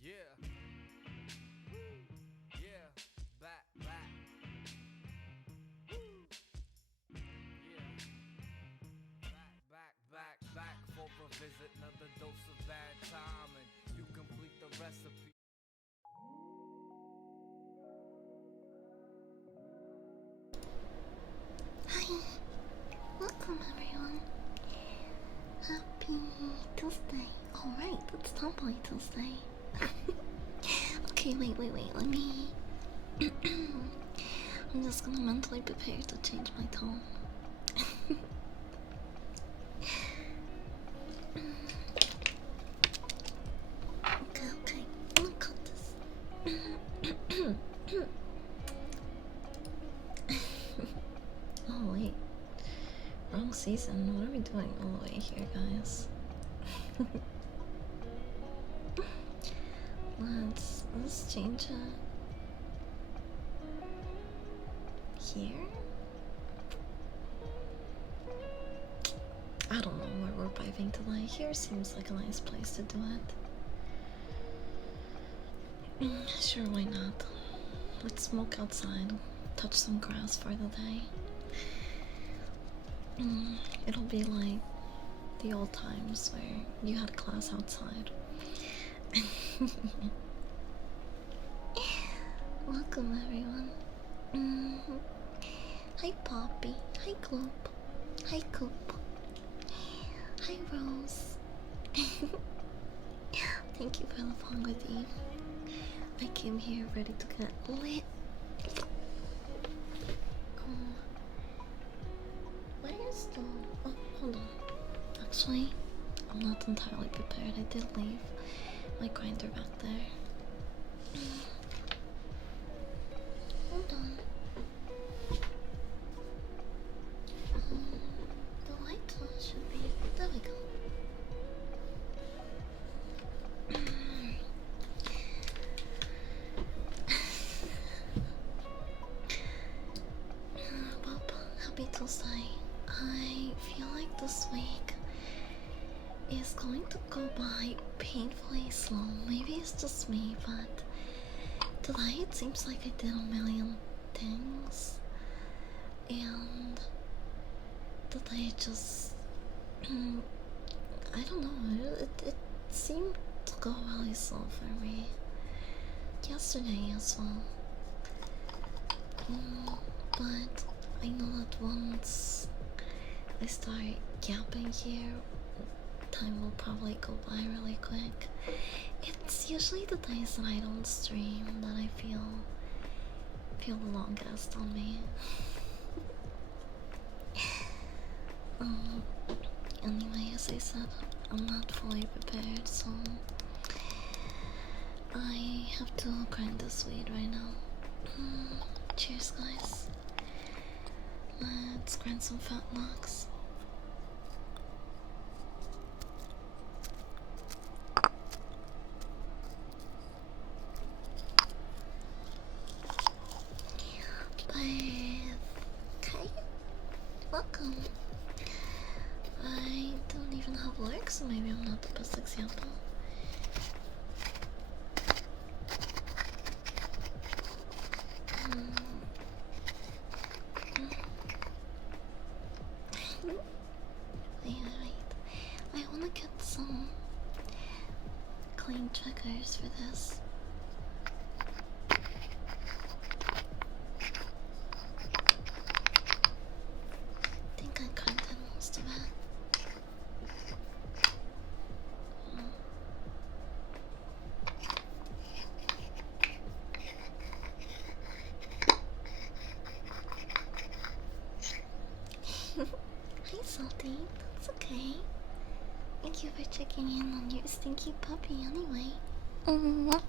Yeah, yeah, back, yeah, back for a visit. Another dose of bad time, and you complete the recipe. Hi, welcome everyone. Happy Tuesday. Alright, it's Tomboy Tuesday. Okay, wait, let me. I'm just gonna mentally prepare to change my tone. Okay, I'm gonna cut this. Oh, wait. Wrong season. What are we doing all the way here, guys? Let's change it here. I don't know where we're vibing today. Here seems like a nice place to do it. Sure, why not? Let's smoke outside, touch some grass for the day. It'll be like the old times where you had class outside. Welcome everyone. Hi Poppy. Hi Gloop. Hi Coop. Hi Rose. Thank you for the fun with Eve. I came here ready to get lit. Where's the... Oh, hold on. Actually, I'm not entirely prepared. I did leave my grinder back there. Hold on. The light should be... There we go. Bob, happy Tuesday. I feel like this week is going to go by painfully slow. Maybe it's just me, but today it seems like I did a million things, and today just I don't know, it seemed to go really slow for me. Yesterday as well. But I know that once I start yapping here, time will probably go by really quick. It's usually the days that I don't stream that I feel the longest on me. Anyway, as I said, I'm not fully prepared, so I have to grind this weed right now. Cheers, guys. Let's grind some fat locks. Okay, welcome. I don't even have legs, so maybe I'm not the best example. Wait. I wanna get some clean triggers for this. I think I content most of it. Hi Salty, that's okay. Thank you for checking in on your stinky puppy anyway. Oh.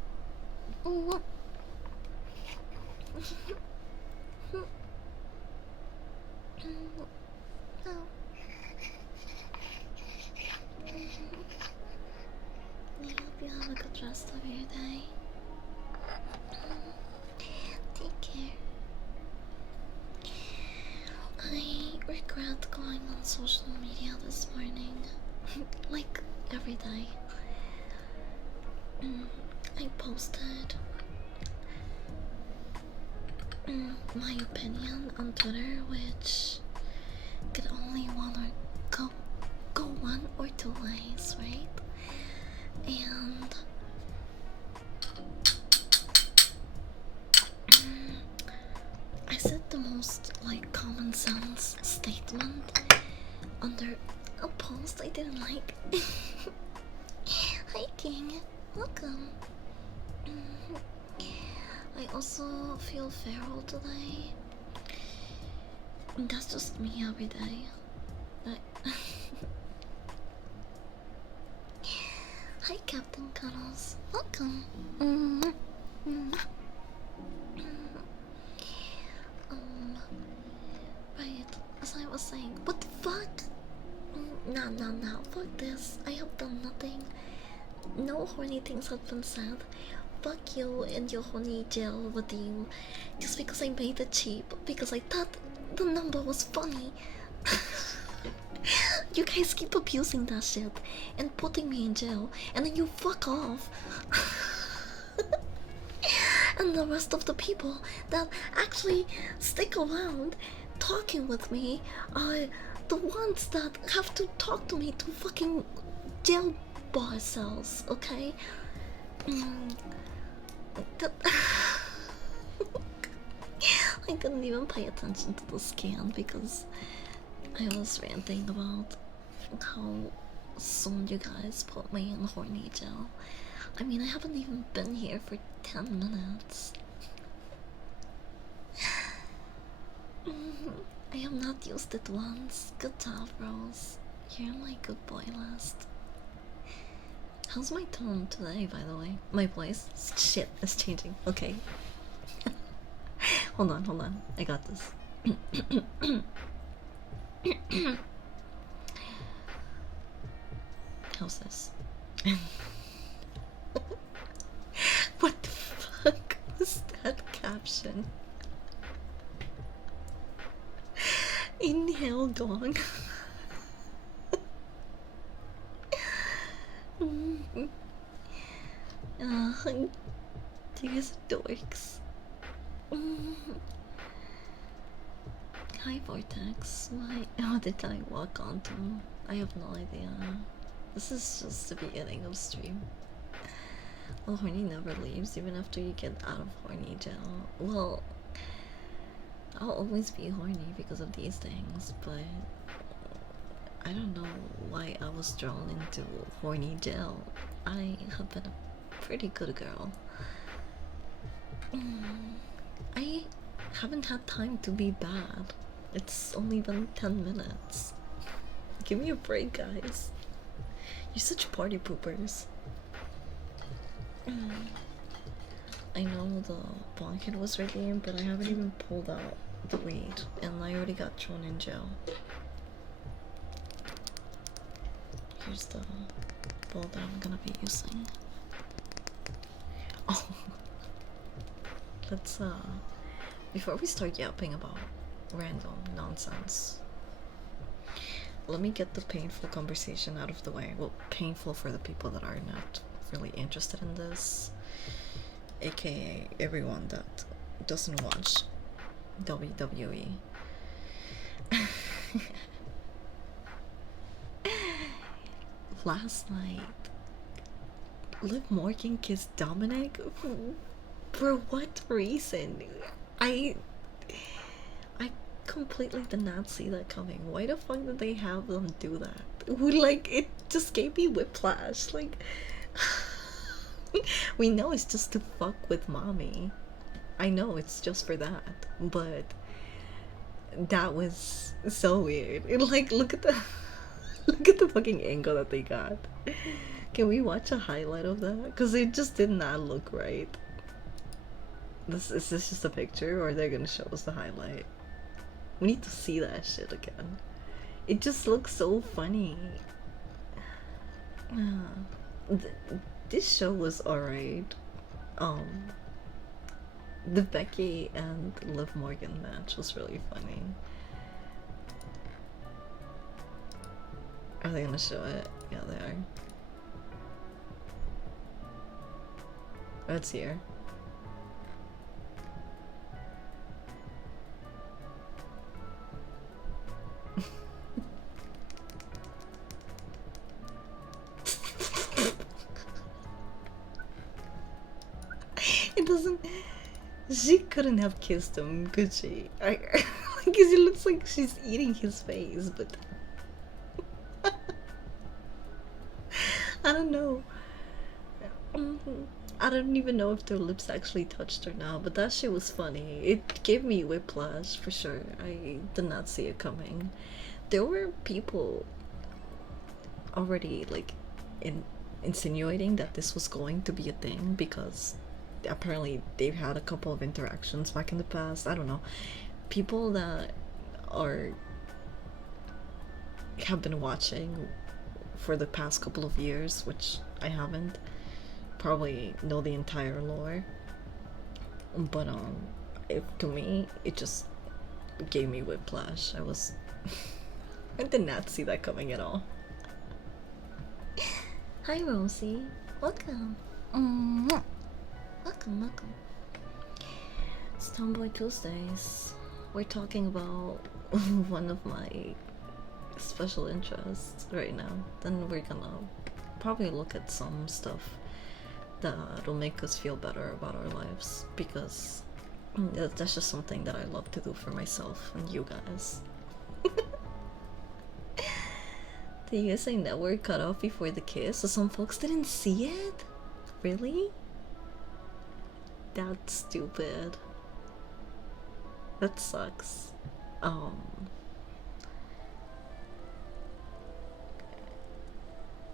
I hope you have a good rest of your day. Take care. I regret going on social media this morning. Like every day. I posted my opinion on Twitter, which could only go one or two ways, right? And I said the most like common sense statement under a post I didn't like. Hi King, welcome. I also feel feral today. That's just me every day. Hi Captain Cuddles, welcome. Right, as I was saying, what the fuck? No, fuck this. I have done nothing. No horny things have been said. Fuck you and your horny gel redeem. Just because I made it cheap, because I thought the number was funny. You guys keep abusing that shit and putting me in jail, and then you fuck off. And the rest of the people that actually stick around talking with me are the ones that have to talk to me to fucking jail bar cells, okay? I couldn't even pay attention to the scan because I was ranting about how soon you guys put me in horny jail. I mean, I haven't even been here for 10 minutes. I have not used it once. Good job, Rose. You're on my good boy list. How's my tone today, by the way? My voice? Shit, it's changing. Okay. Hold on. I got this. How's this? What the fuck was that caption? Inhale gong. These dorks. Hi Vortex. What did I walk onto? I have no idea. This is just the beginning of stream. Well, horny never leaves even after you get out of horny jail. Well, I'll always be horny because of these things, but I don't know why I was drawn into horny jail. I have been a pretty good girl. I haven't had time to be bad. It's only been 10 minutes. Give me a break, guys. You're such party poopers. I know the blanket was redeemed, but I haven't even pulled out the weed, and I already got thrown in jail. Here's the bowl that I'm gonna be using. Oh, let's before we start yapping about random nonsense, let me get the painful conversation out of the way. Well, painful for the people that are not really interested in this, aka everyone that doesn't watch WWE. Last night, Liv Morgan kissed Dominic. For what reason? I completely did not see that coming. Why the fuck did they have them do that? Like, it just gave me whiplash. Like, we know it's just to fuck with mommy. I know it's just for that, but that was so weird. Like, look at the fucking angle that they got. Can we watch a highlight of that? Because it just did not look right. Is this just a picture, or they're gonna show us the highlight? We need to see that shit again. It just looks so funny. This show was alright. The Becky and Liv Morgan match was really funny. Are they gonna show it? Yeah, they are. It's here. It doesn't. She couldn't have kissed him, could she? Because it looks like she's eating his face, but I don't know. I don't even know if their lips actually touched or not, but that shit was funny. It gave me whiplash for sure. I did not see it coming. There were people already like insinuating that this was going to be a thing because apparently they've had a couple of interactions back in the past. I don't know. People that have been watching for the past couple of years, which I haven't, probably know the entire lore. But to me, it just gave me whiplash. I did not see that coming at all. Hi Rosie, welcome. Welcome. It's Tomboy Tuesdays. We're talking about one of my special interests right now. Then we're gonna probably look at some stuff that'll make us feel better about our lives, because that's just something that I love to do for myself and you guys. The USA Network cut off before the kiss, so some folks didn't see it? Really? That's stupid. That sucks. I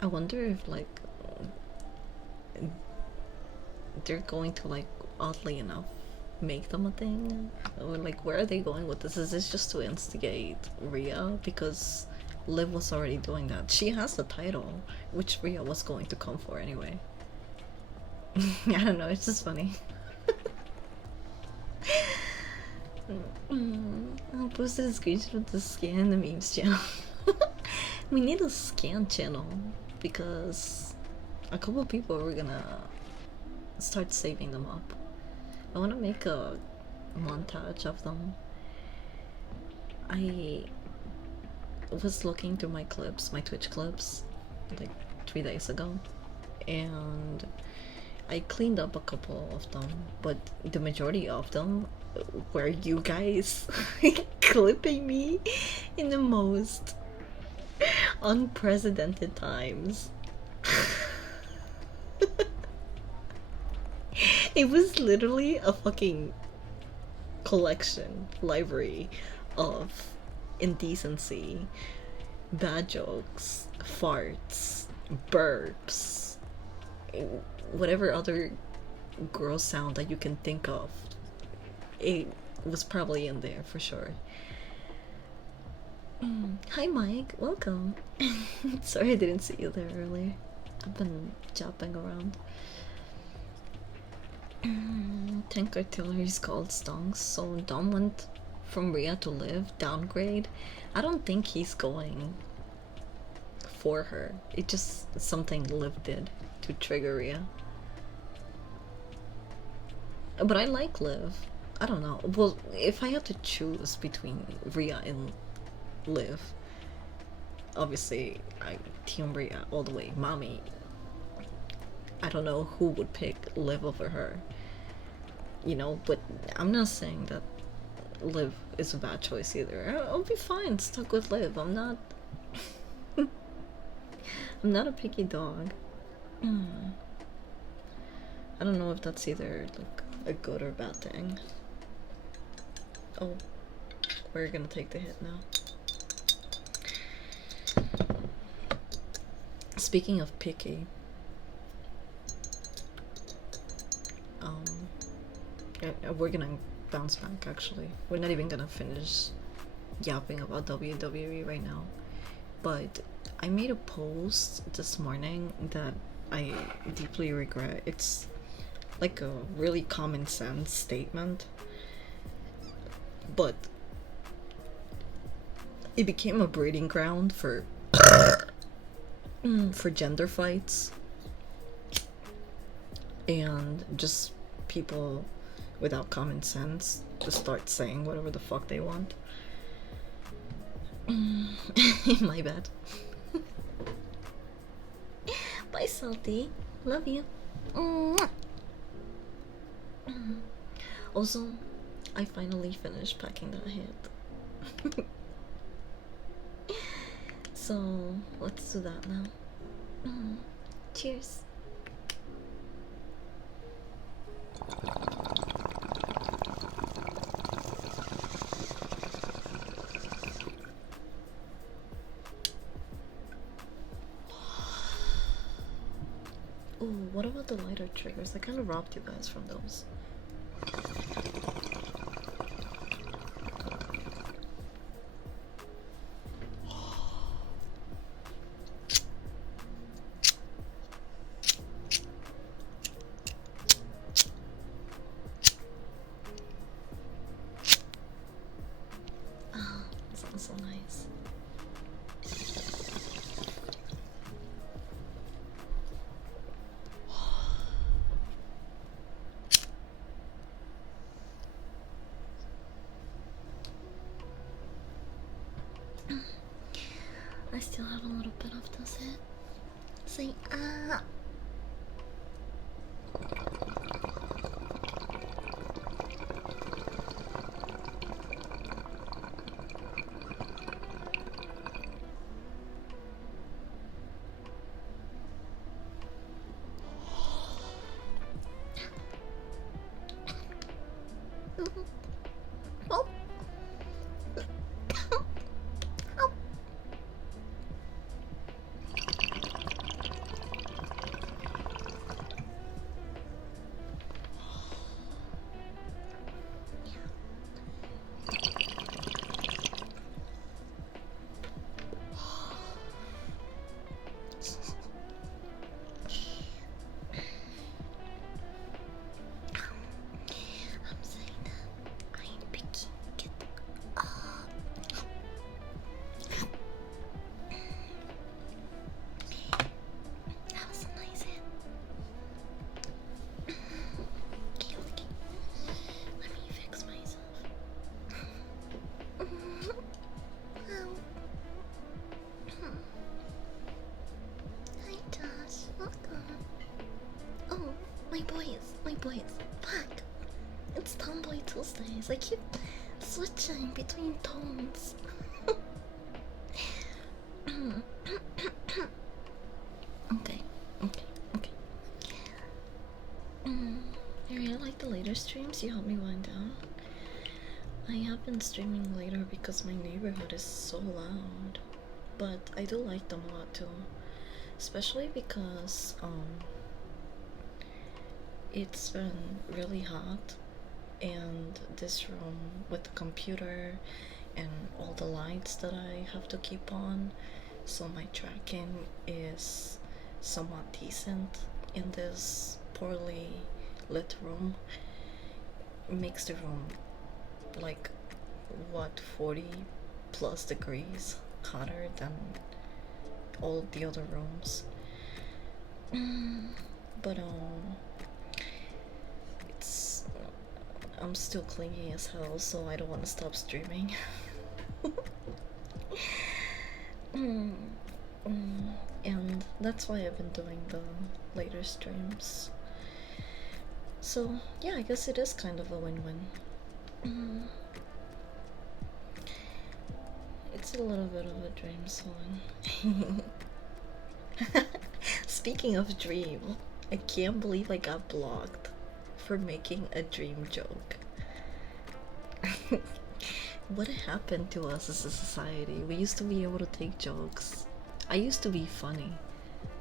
wonder if like they're going to like oddly enough make them a thing, or like where are they going with this? Is this just to instigate Rhea? Because Liv was already doing that. She has the title, which Rhea was going to come for anyway. I don't know, it's just funny. I'll post a screenshot of the scan the memes channel. We need a scan channel because a couple of people are gonna start saving them up. I want to make a montage of them. I was looking through my clips, my Twitch clips, like 3 days ago, and I cleaned up a couple of them, but the majority of them were you guys clipping me in the most unprecedented times. It was literally a fucking collection, library of indecency, bad jokes, farts, burps, whatever other gross sound that you can think of. It was probably in there for sure. Hi Mike, welcome. Sorry I didn't see you there earlier. I've been jumping around. Tank artillery's called stonks, so Dom went from Rhea to Liv, downgrade. I don't think he's going for her. It's just something Liv did to trigger Rhea. But I like Liv. I don't know. Well, if I had to choose between Rhea and Liv, obviously I team Rhea all the way. Mommy, I don't know who would pick Liv over her, you know, but I'm not saying that Liv is a bad choice either. I'll be fine stuck with Liv. I'm not I'm not a picky dog. I don't know if that's either like a good or bad thing. Oh, we're gonna take the hit now. Speaking of picky, we're gonna bounce back actually. We're not even gonna finish yapping about WWE right now, but I made a post this morning that I deeply regret. It's like a really common sense statement, but it became a breeding ground for for gender fights and just people without common sense just start saying whatever the fuck they want. My bad. Bye, Salty. Love you. Also, I finally finished packing that hat. So, let's do that now. Cheers. Oh, what about the lighter triggers? I kind of robbed you guys from those. Sounds so nice. I still have a little bit of this hit. Say ah. Oh. I'm saying that I ain't picky. Get up. That was a nice hit. Okay, okay. Let me fix myself. Hi Josh, welcome. Oh, my boys, fuck. It's Tomboy Tuesdays. I keep switching between tones. Okay. I really like the later streams. You help me wind down. I have been streaming later because my neighborhood is so loud, but I do like them a lot too, especially because it's been really hot, and this room with the computer and all the lights that I have to keep on, so my tracking is somewhat decent in this poorly lit room. It makes the room like what, 40 plus degrees hotter than all the other rooms. But it's I'm still clingy as hell, so I don't want to stop streaming. And that's why I've been doing the later streams. So yeah, I guess it is kind of a win-win. It's a little bit of a dream song. Speaking of dream, I can't believe I got blocked for making a dream joke. What happened to us as a society? We used to be able to take jokes. I used to be funny.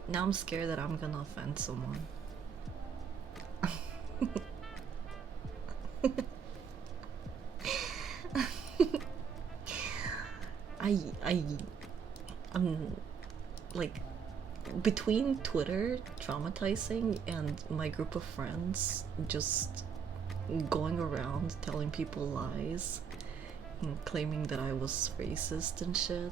Now I'm scared that I'm gonna offend someone. I'm like, between Twitter traumatizing and my group of friends just going around telling people lies and claiming that I was racist and shit,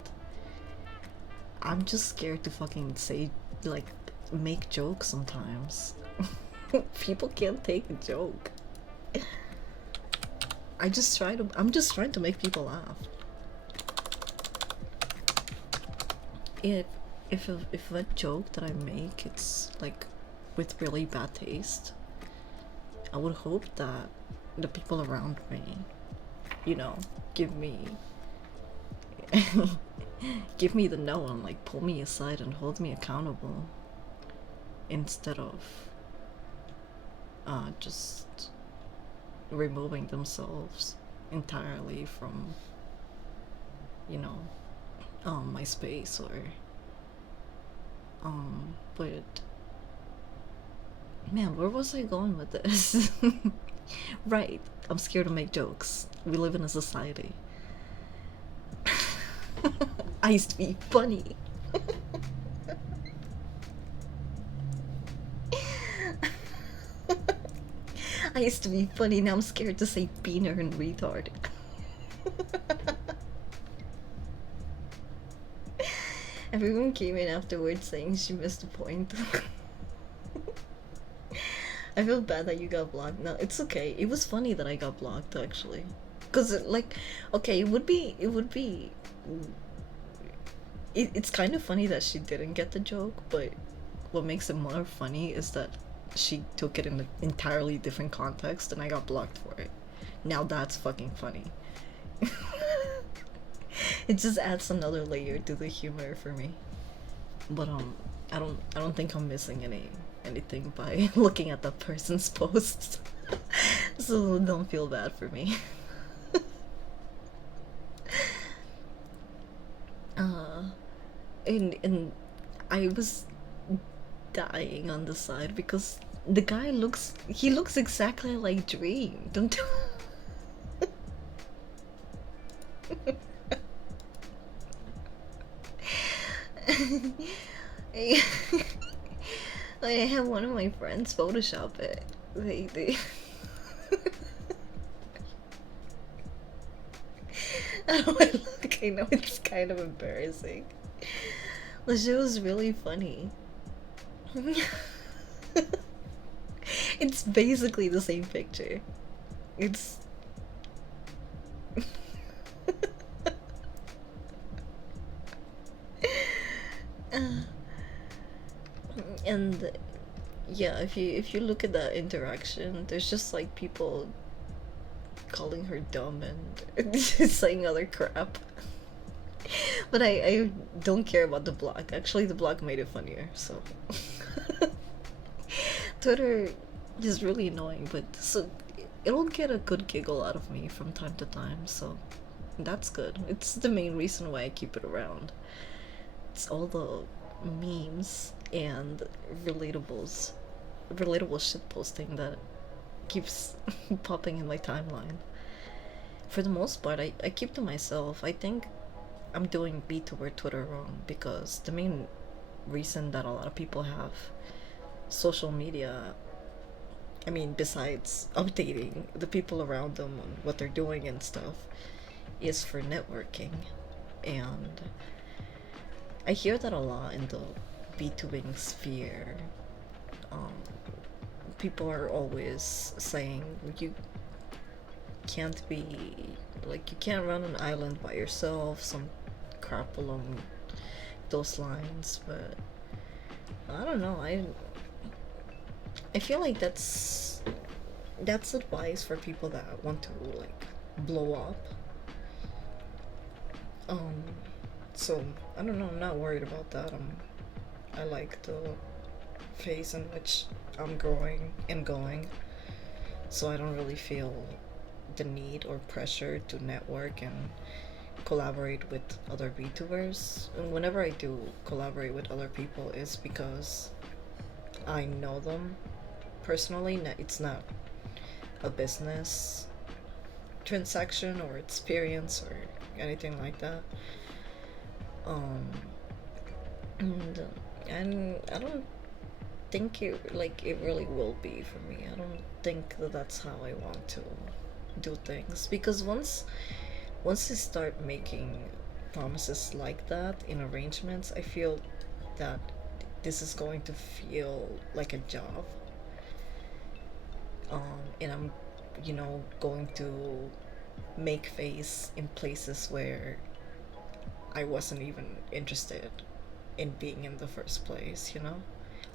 I'm just scared to fucking say, like, make jokes sometimes. People can't take a joke. I'm just trying to make people laugh. If a joke that I make, it's like with really bad taste, I would hope that the people around me, you know, give me give me the no and like pull me aside and hold me accountable, instead of just removing themselves entirely from, you know, my space, or but man, where was I going with this? Right, I'm scared to make jokes. We live in a society. I used to be funny. I used to be funny, now I'm scared to say beaner and retard. Everyone came in afterwards saying she missed the point. I feel bad that you got blocked. No, it's okay. It was funny that I got blocked, actually. Because, like, okay, it's kind of funny that she didn't get the joke, but what makes it more funny is that she took it in an entirely different context and I got blocked for it. Now that's fucking funny. It just adds another layer to the humor for me. But I don't think I'm missing anything by looking at that person's posts. So don't feel bad for me. And I was dying on the side because the guy looks exactly like Dream. Don't I had one of my friends Photoshop it. They How I look, I know it's kind of embarrassing. The shit was really funny. It's basically the same picture. It's and yeah, if you look at that interaction, there's just like people calling her dumb and saying other crap. But I don't care about the block. Actually, the block made it funnier, so. Twitter is really annoying, but so it'll get a good giggle out of me from time to time, so that's good. It's the main reason why I keep it around. It's all the memes and relatable shit posting that keeps popping in my timeline. For the most part, I keep to myself. I think I'm doing VTuber Twitter wrong, because the main reason that a lot of people have social media, I mean, besides updating the people around them on what they're doing and stuff, is for networking. And I hear that a lot in the VTubing sphere. People are always saying you can't be, like, you can't run an island by yourself, some crap along those lines. But I don't know, I feel like that's advice for people that want to, like, blow up. So I don't know, I'm not worried about that. I like the phase in which I'm growing and going, so I don't really feel the need or pressure to network and collaborate with other VTubers. And whenever I do collaborate with other people, it's because I know them personally. It's not a business transaction or experience or anything like that. And I don't think it really will be for me. I don't think that that's how I want to do things, because once I start making promises like that in arrangements, I feel that this is going to feel like a job. And I'm, going to make face in places where I wasn't even interested in being in the first place,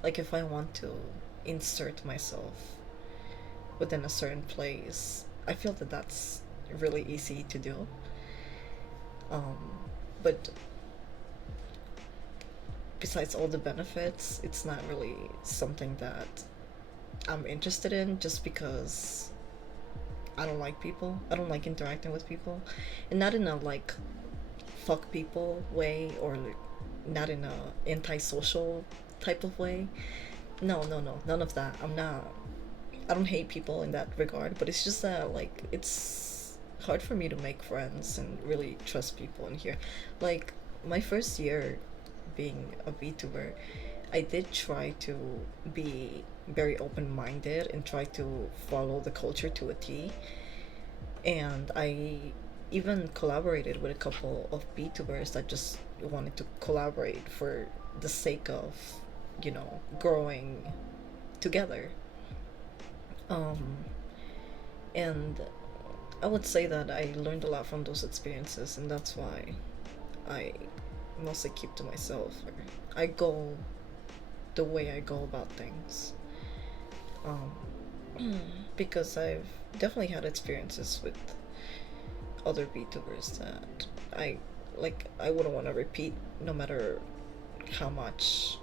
Like if I want to insert myself within a certain place, I feel that that's really easy to do. But besides all the benefits, it's not really something that I'm interested in, just because I don't like people. I don't like interacting with people. And not in a like fuck people way, or like, not in a antisocial type of way. No, none of that. I don't hate people in that regard, but it's just that like it's hard for me to make friends and really trust people in here. Like my first year being a VTuber, I did try to be very open-minded and try to follow the culture to a T. And I even collaborated with a couple of VTubers that just wanted to collaborate for the sake of, growing together. And I would say that I learned a lot from those experiences, and that's why I mostly keep to myself, or I go the way I go about things. Because I've definitely had experiences with other VTubers that I wouldn't want to repeat, no matter how much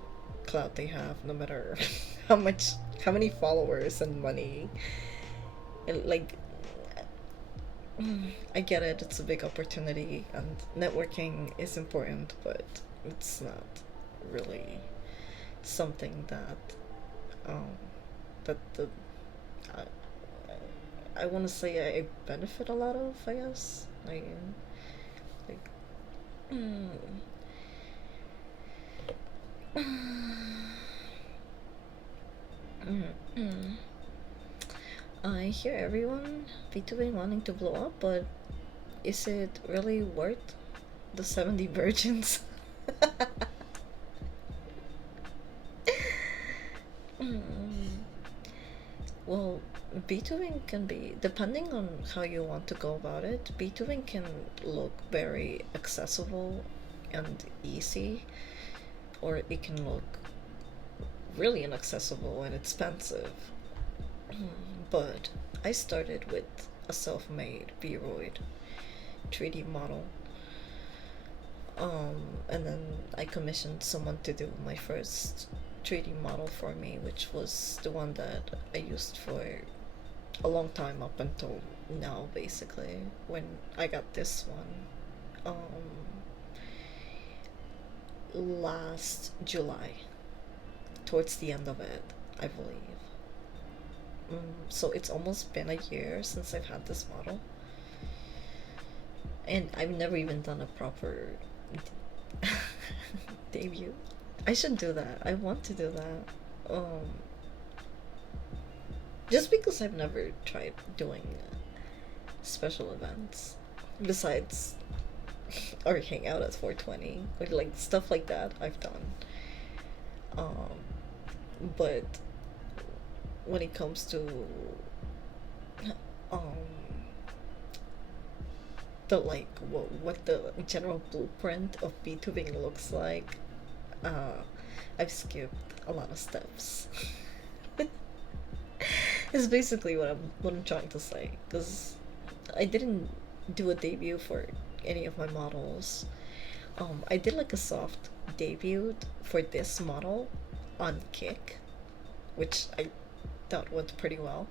clout they have, no matter how many followers and money. And I get it, it's a big opportunity and networking is important, but it's not really something that the I want to say I benefit a lot of, I guess. Like mm, I hear everyone VTubing wanting to blow up, but is it really worth the 70 virgins? Well, VTubing can be, depending on how you want to go about it, VTubing can look very accessible and easy, or it can look really inaccessible and expensive. But I started with a self-made Vroid 3D model. And then I commissioned someone to do my first 3D model for me, which was the one that I used for a long time up until now, basically, when I got this one last July, towards the end of it, I believe. So it's almost been a year since I've had this model, and I've never even done a proper debut. I should do that. I want to do that. Just because I've never tried doing special events besides or hang out at 420 or like stuff like that I've done. But when it comes to the like what the general blueprint of VTubing looks like, I've skipped a lot of steps. Is basically what I'm trying to say, because I didn't do a debut for any of my models. I did like a soft debut for this model on Kick, which I thought went pretty well.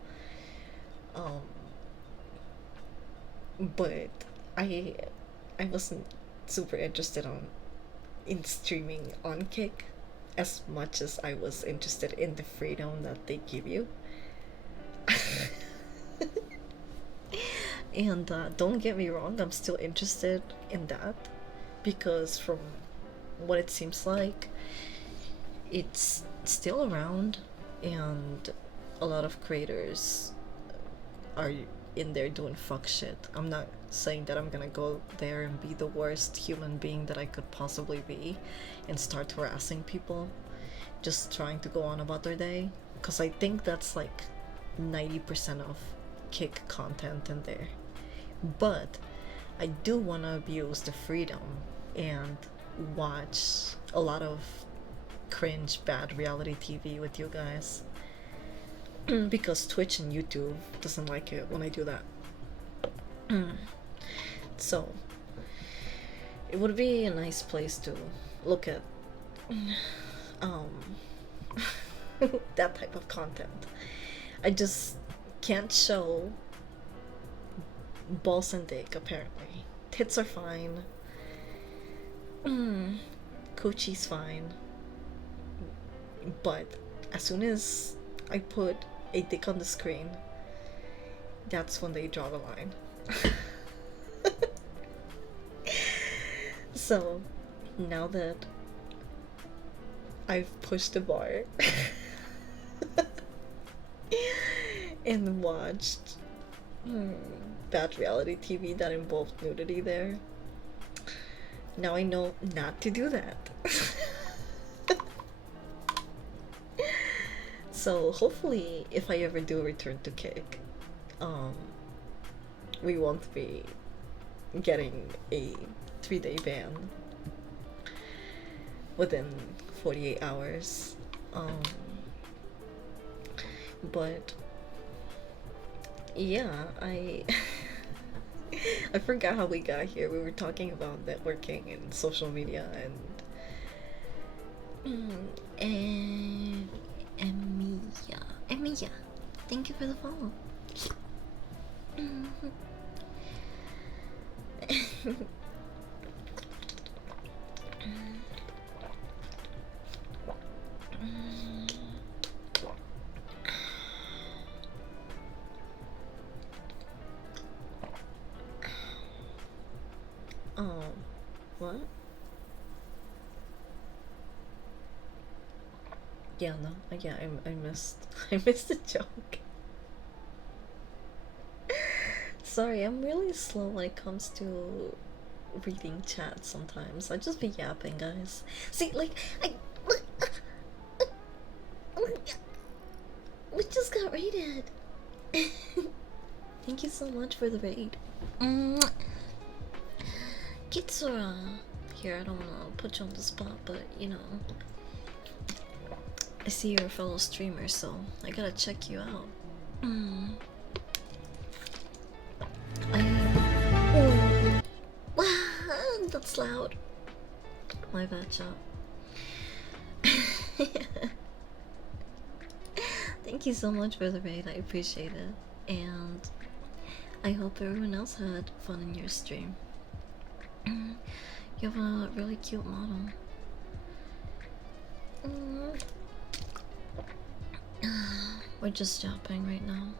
But I wasn't super interested in streaming on Kick as much as I was interested in the freedom that they give you. And don't get me wrong, I'm still interested in that, because from what it seems like, it's still around, and a lot of creators are in there doing fuck shit. I'm not saying that I'm gonna go there and be the worst human being that I could possibly be and start harassing people just trying to go on about their day, because I think that's like 90% of kick content in there. But I do want to abuse the freedom and watch a lot of cringe bad reality TV with you guys because Twitch and YouTube doesn't like it when I do that. So it would be a nice place to look at that type of content. I just can't show balls and dick, apparently. Tits are fine. Coochie's fine. But as soon as I put a dick on the screen, that's when they draw the line. So, now that I've pushed the bar and watched bad reality TV that involved nudity there, now I know not to do that. So hopefully if I ever do return to kick, we won't be getting a 3-day ban within 48 hours. But yeah, I forgot how we got here. We were talking about networking and social media and Emilia, thank you for the follow. What? Yeah, no, yeah, I missed the joke. Sorry, I'm really slow when it comes to reading chat sometimes. I just be yapping, guys. See, like, we just got raided. Thank you so much for the raid. Kitsura. Here, I don't wanna put you on the spot, but you know, I see you're a fellow streamer, so I gotta check you out. Wow, that's loud. My bad, chat. Thank you so much for the raid, I appreciate it. And I hope everyone else had fun in your stream. You have a really cute model. We're just shopping right now.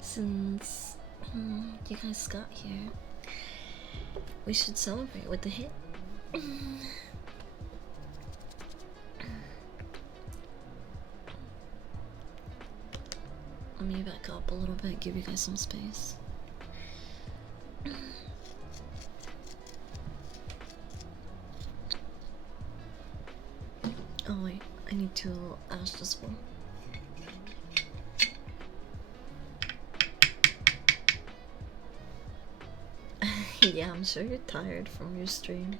Since you guys got here, we should celebrate with the hit. Let me back up a little bit, give you guys some space. Oh wait, I need to ask this one. Yeah, I'm sure you're tired from your stream.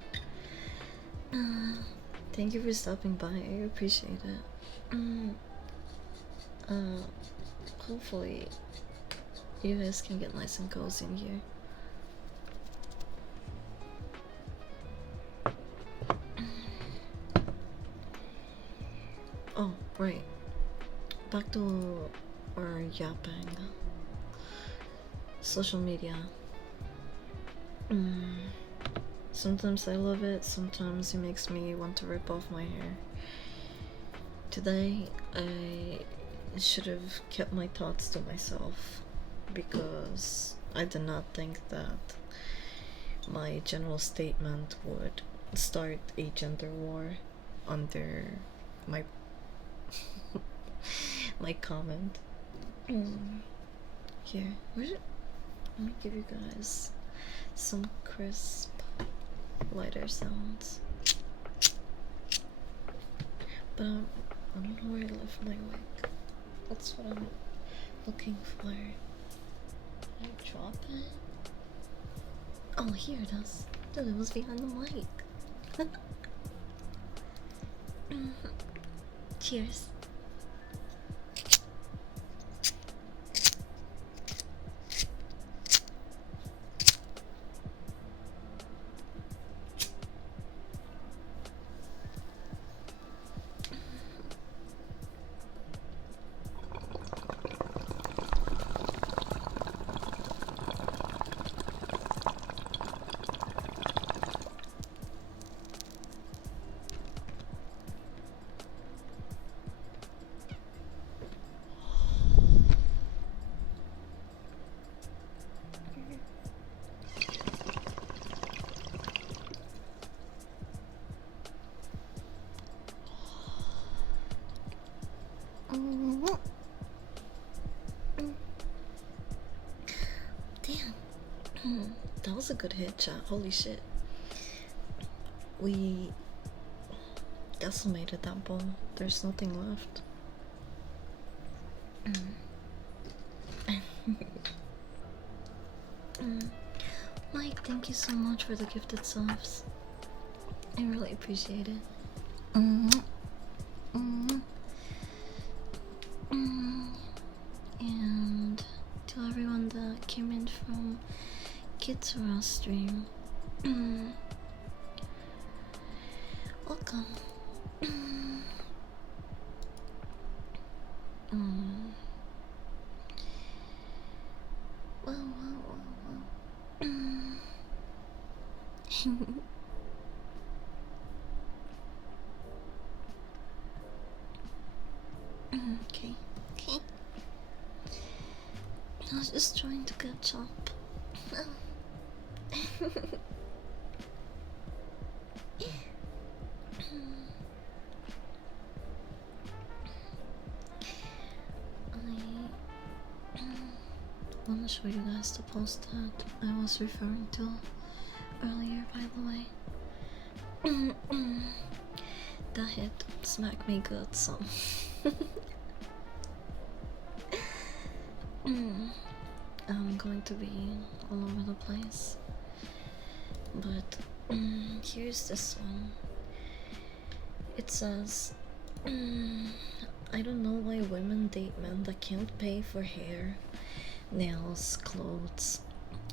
Thank you for stopping by, I appreciate it. Hopefully you guys can get nice and cozy in here. Oh, right. Back to our yapping. Social media. Sometimes I love it, sometimes it makes me want to rip off my hair. Today, I should have kept my thoughts to myself because I did not think that my general statement would start a gender war under my my comment. Here, let me give you guys some crisp, lighter sounds. But I don't know where I left my wig. That's what I'm looking for. Did I drop it? Oh, here it is. Dude, it was behind the mic. Cheers. Damn. That was a good hit, chat. Holy shit. We decimated that bowl. There's nothing left. Mike, thank you so much for the gifted subs. I really appreciate it. And to everyone that came in from Kitsura stream, welcome. Wow. Okay. I was just trying to catch up. I want to show you guys the post that I was referring to earlier, by the way. That hit smacked me good, so. I'm going to be all over the place, but here's this one. It says, I don't know why women date men that can't pay for hair, nails, clothes,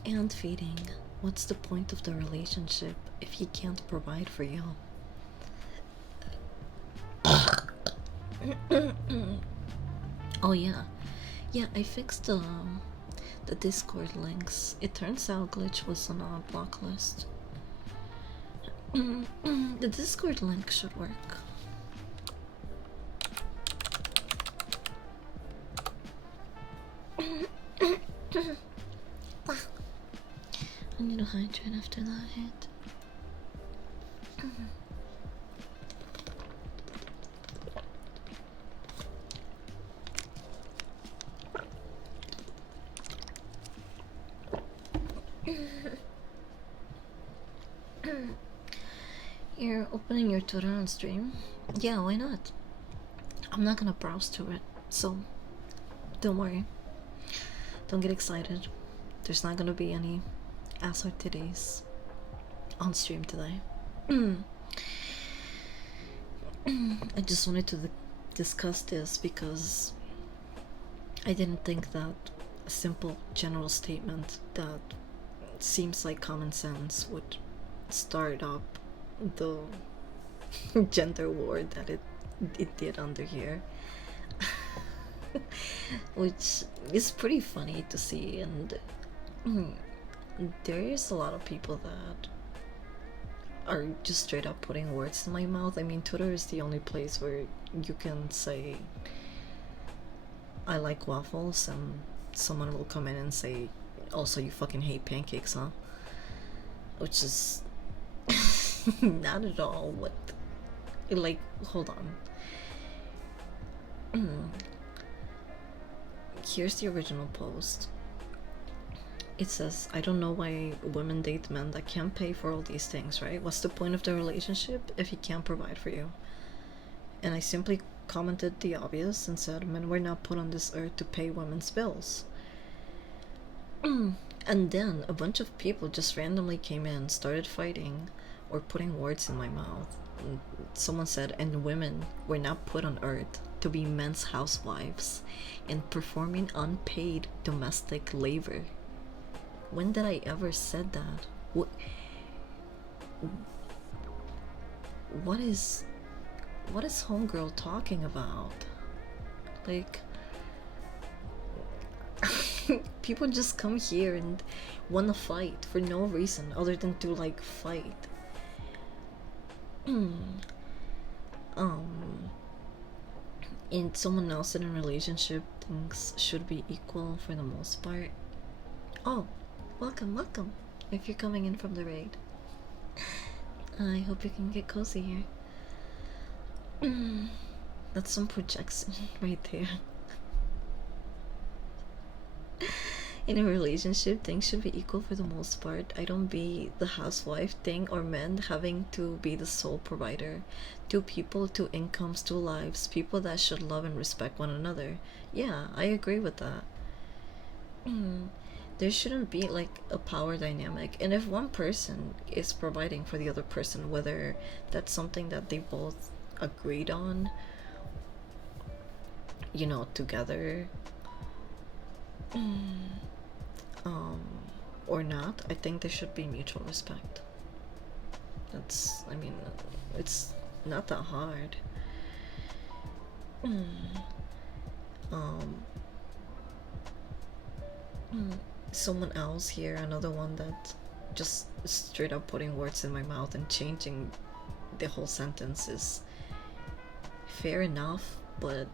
and feeding. What's the point of the relationship if he can't provide for you? Oh yeah, I fixed the Discord links. It turns out Glitch was on our block list. The Discord link should work. I need to hydrate after that hit. You're opening your Twitter on stream? Yeah, why not? I'm not gonna browse to it, so don't worry. Don't get excited. There's not gonna be any ass or titties on stream today. I just wanted to discuss this because I didn't think that a simple general statement that seems like common sense would start up the gender war that it did under here. Which is pretty funny to see, and there is a lot of people that are just straight up putting words in my mouth. I mean, Twitter is the only place where you can say I like waffles and someone will come in and say, also, you fucking hate pancakes, huh? Which is not at all what, like, hold on. Here's the original post. It says, I don't know why women date men that can't pay for all these things, right? What's the point of the relationship if he can't provide for you? And I simply commented the obvious and said, men were not put on this earth to pay women's bills. And then a bunch of people just randomly came in, started fighting, or putting words in my mouth. And someone said, and women were not put on earth to be men's housewives and performing unpaid domestic labor. When did I ever said that? What is homegirl talking about? Like, people just come here and wanna fight for no reason other than to like fight. And someone else in a relationship thinks should be equal for the most part. Oh, welcome. If you're coming in from the raid, I hope you can get cozy here. That's some projection right there. In a relationship, things should be equal for the most part. I don't be the housewife thing or men having to be the sole provider. Two people, two incomes, two lives, people that should love and respect one another. Yeah, I agree with that. There shouldn't be like a power dynamic, and if one person is providing for the other person, whether that's something that they both agreed on, you know, together, or not, I think there should be mutual respect. I mean, it's not that hard. Someone else here, another one that just straight up putting words in my mouth and changing the whole sentence is fair enough, but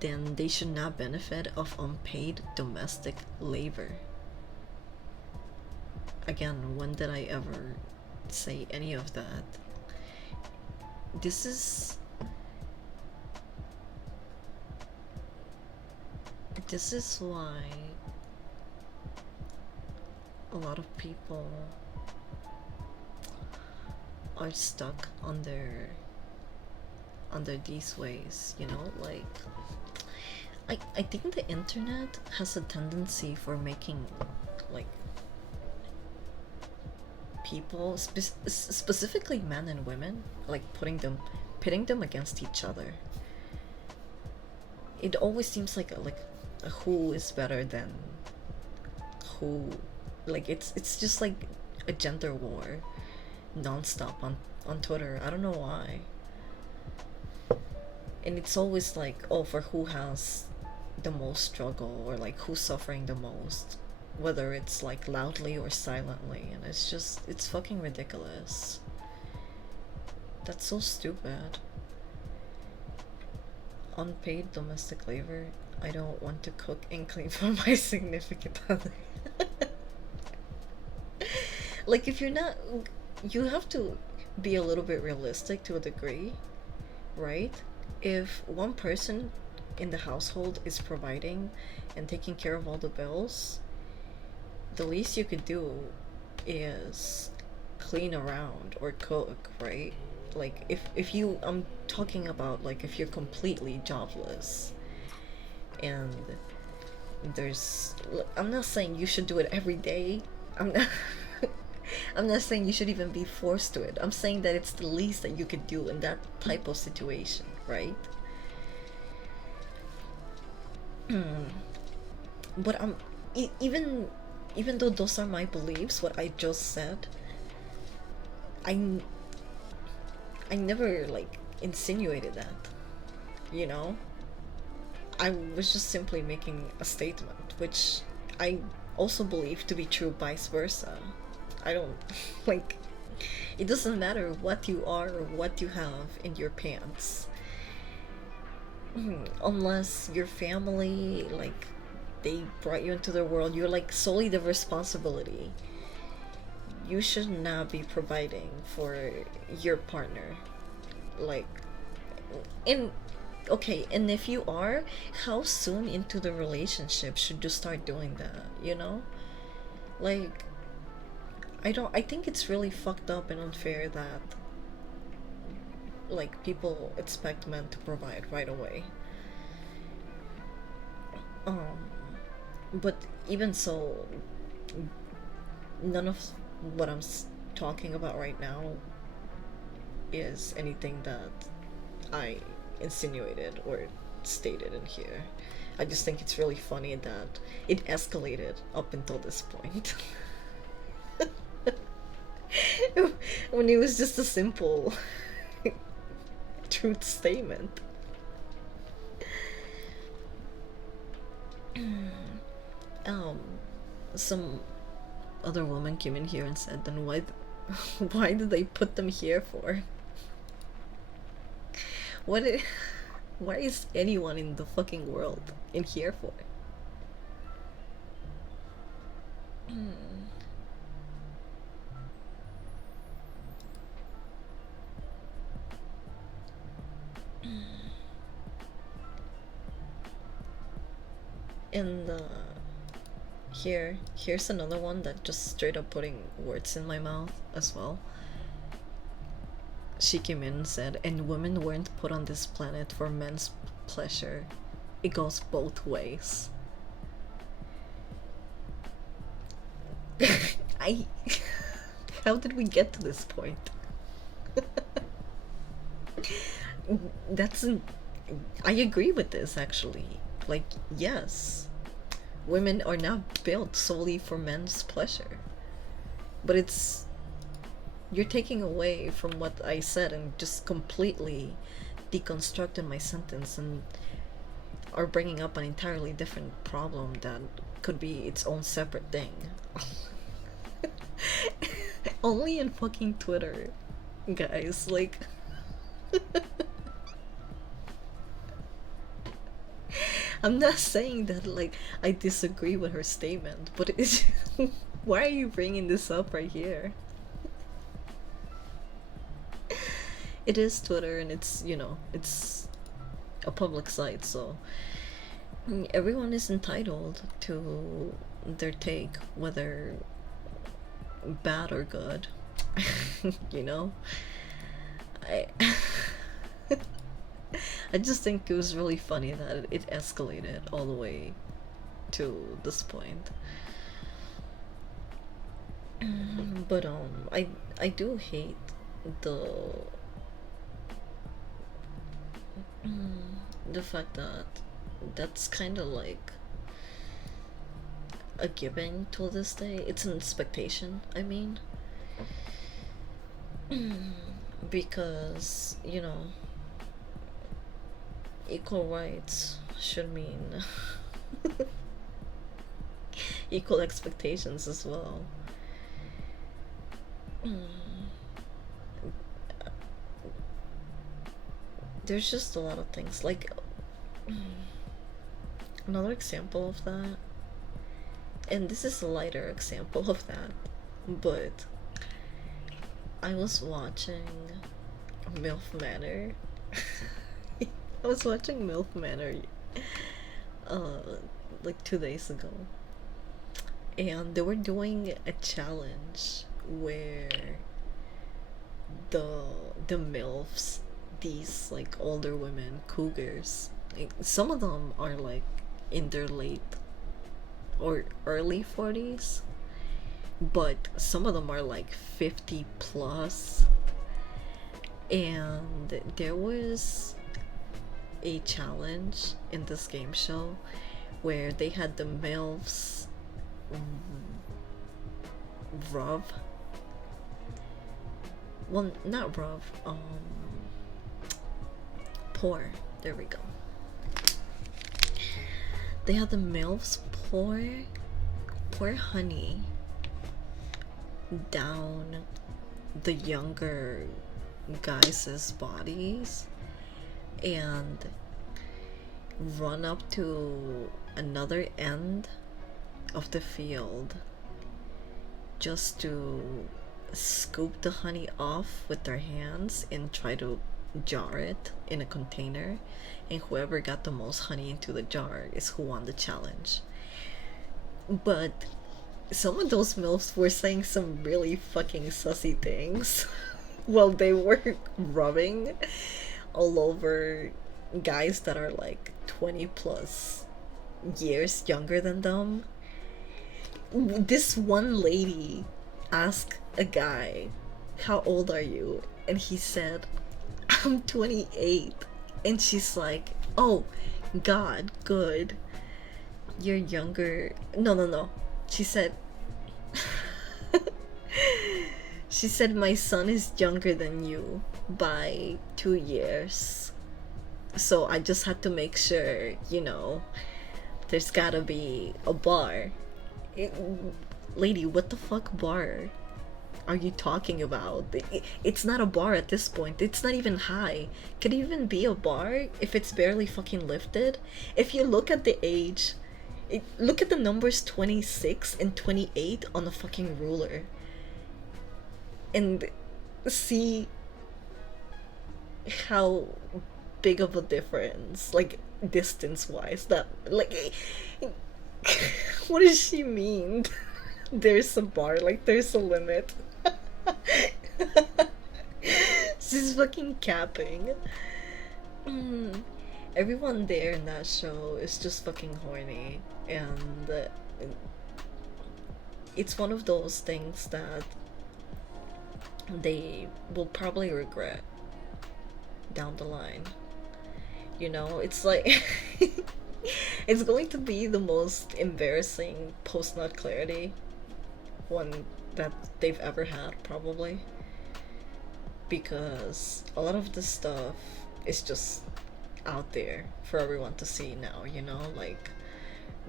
then they should not benefit of unpaid domestic labor. Again, when did I ever say any of that? This is why a lot of people are stuck under these ways, you know, like I think the internet has a tendency for making like people, specifically men and women, like pitting them against each other. It always seems like a who is better than who. Like it's just like a gender war non-stop on Twitter. I don't know why. And it's always like, oh, for who has the most struggle, or like who's suffering the most, whether it's like loudly or silently, and it's fucking ridiculous. That's so stupid. Unpaid domestic labor. I don't want to cook and clean for my significant other. Like, if you're not, you have to be a little bit realistic to a degree, right? If one person in the household is providing and taking care of all the bills, the least you could do is clean around or cook, right? Like, if you, I'm talking about like if you're completely jobless and I'm not saying you should do it every day. I'm not saying you should even be forced to it. I'm saying that it's the least that you could do in that type of situation, right? But even though those are my beliefs, what I just said, I never like insinuated that, you know? I was just simply making a statement, which I also believe to be true vice versa. I don't like, it doesn't matter what you are or what you have in your pants, unless your family, like, they brought you into the world, you're like solely the responsibility. You should not be providing for your partner. Like, in okay, and if you are, how soon into the relationship should you start doing that, you know? Like, I think it's really fucked up and unfair that like people expect men to provide right away. Um, but even so, none of what talking about right now is anything that I insinuated or stated in here. I just think it's really funny that it escalated up until this point. When it was just a simple truth statement. um some other woman came in here and said, then why did they put them here for? what I- why is anyone in the fucking world in here for? And here's another one that just straight up putting words in my mouth as well. She came in and said, and women weren't put on this planet for men's pleasure. It goes both ways. I how did we get to this point? That's I agree with this actually. Like, yes, women are not built solely for men's pleasure. But you're taking away from what I said and just completely deconstructing my sentence and are bringing up an entirely different problem that could be its own separate thing. Only in fucking Twitter, guys, like I'm not saying that like I disagree with her statement, but it's why are you bringing this up right here? It is Twitter and it's, you know, it's a public site, so everyone is entitled to their take, whether bad or good. You know? I I just think it was really funny that it escalated all the way to this point. But I do hate the the fact that that's kind of like a given to this day. It's an expectation, I mean. Because, you know, equal rights should mean equal expectations as well. There's just a lot of things. Like, another example of that, and this is a lighter example of that, but I was watching MILF Manor. I was watching MILF Manor like 2 days ago, and they were doing a challenge where the MILFs, these like older women, cougars, like some of them are like in their late or early 40s, but some of them are like 50 plus. And there was a challenge in this game show where they had the MILFs rub, well, not rub, pour, there we go. They had the MILFs pour honey down the younger guys' bodies and run up to another end of the field just to scoop the honey off with their hands and try to jar it in a container, and whoever got the most honey into the jar is who won the challenge. But some of those MILFs were saying some really fucking sussy things while they were rubbing all over guys that are like 20 plus years younger than them. This one lady asked a guy, "How old are you?" And he said, "I'm 28." And she's like, "Oh, God, good. You're younger." No. She said, she said, "My son is younger than you by 2 years. So I just had to make sure, there's gotta be a bar." Lady, what the fuck bar are you talking about? It's not a bar at this point. It's not even high. Could it even be a bar if it's barely fucking lifted? If you look at the age, look at the numbers 26 and 28 on the fucking ruler. And see how big of a difference, like, distance-wise, that, like, what does she mean? There's a bar, like, there's a limit. She's fucking capping. Everyone there in that show is just fucking horny, and it's one of those things that they will probably regret down the line. It's like it's going to be the most embarrassing post-nut clarity one that they've ever had, probably, because a lot of this stuff is just out there for everyone to see now. Like,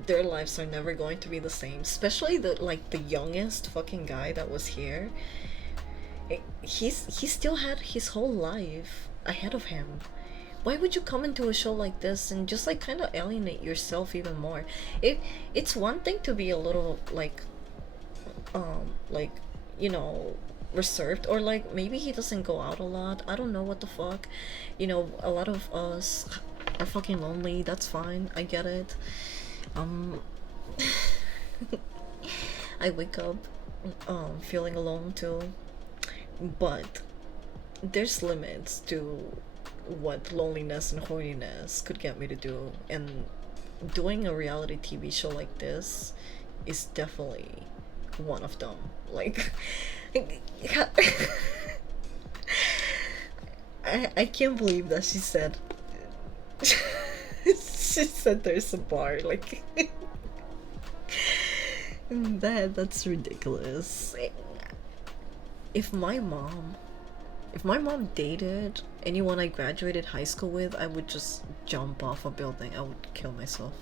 their lives are never going to be the same, especially the youngest fucking guy that was here. He still had his whole life ahead of him. Why would you come into a show like this and just like kind of alienate yourself even more? It's one thing to be a little reserved, or like maybe he doesn't go out a lot. I don't know what the fuck. A lot of us are fucking lonely. That's fine. I get it. I wake up feeling alone too. But there's limits to what loneliness and horniness could get me to do, and doing a reality TV show like this is definitely one of them. Like, I can't believe that she said she said there's a bar, like that's ridiculous. If my mom dated anyone I graduated high school with, I would just jump off a building. I would kill myself.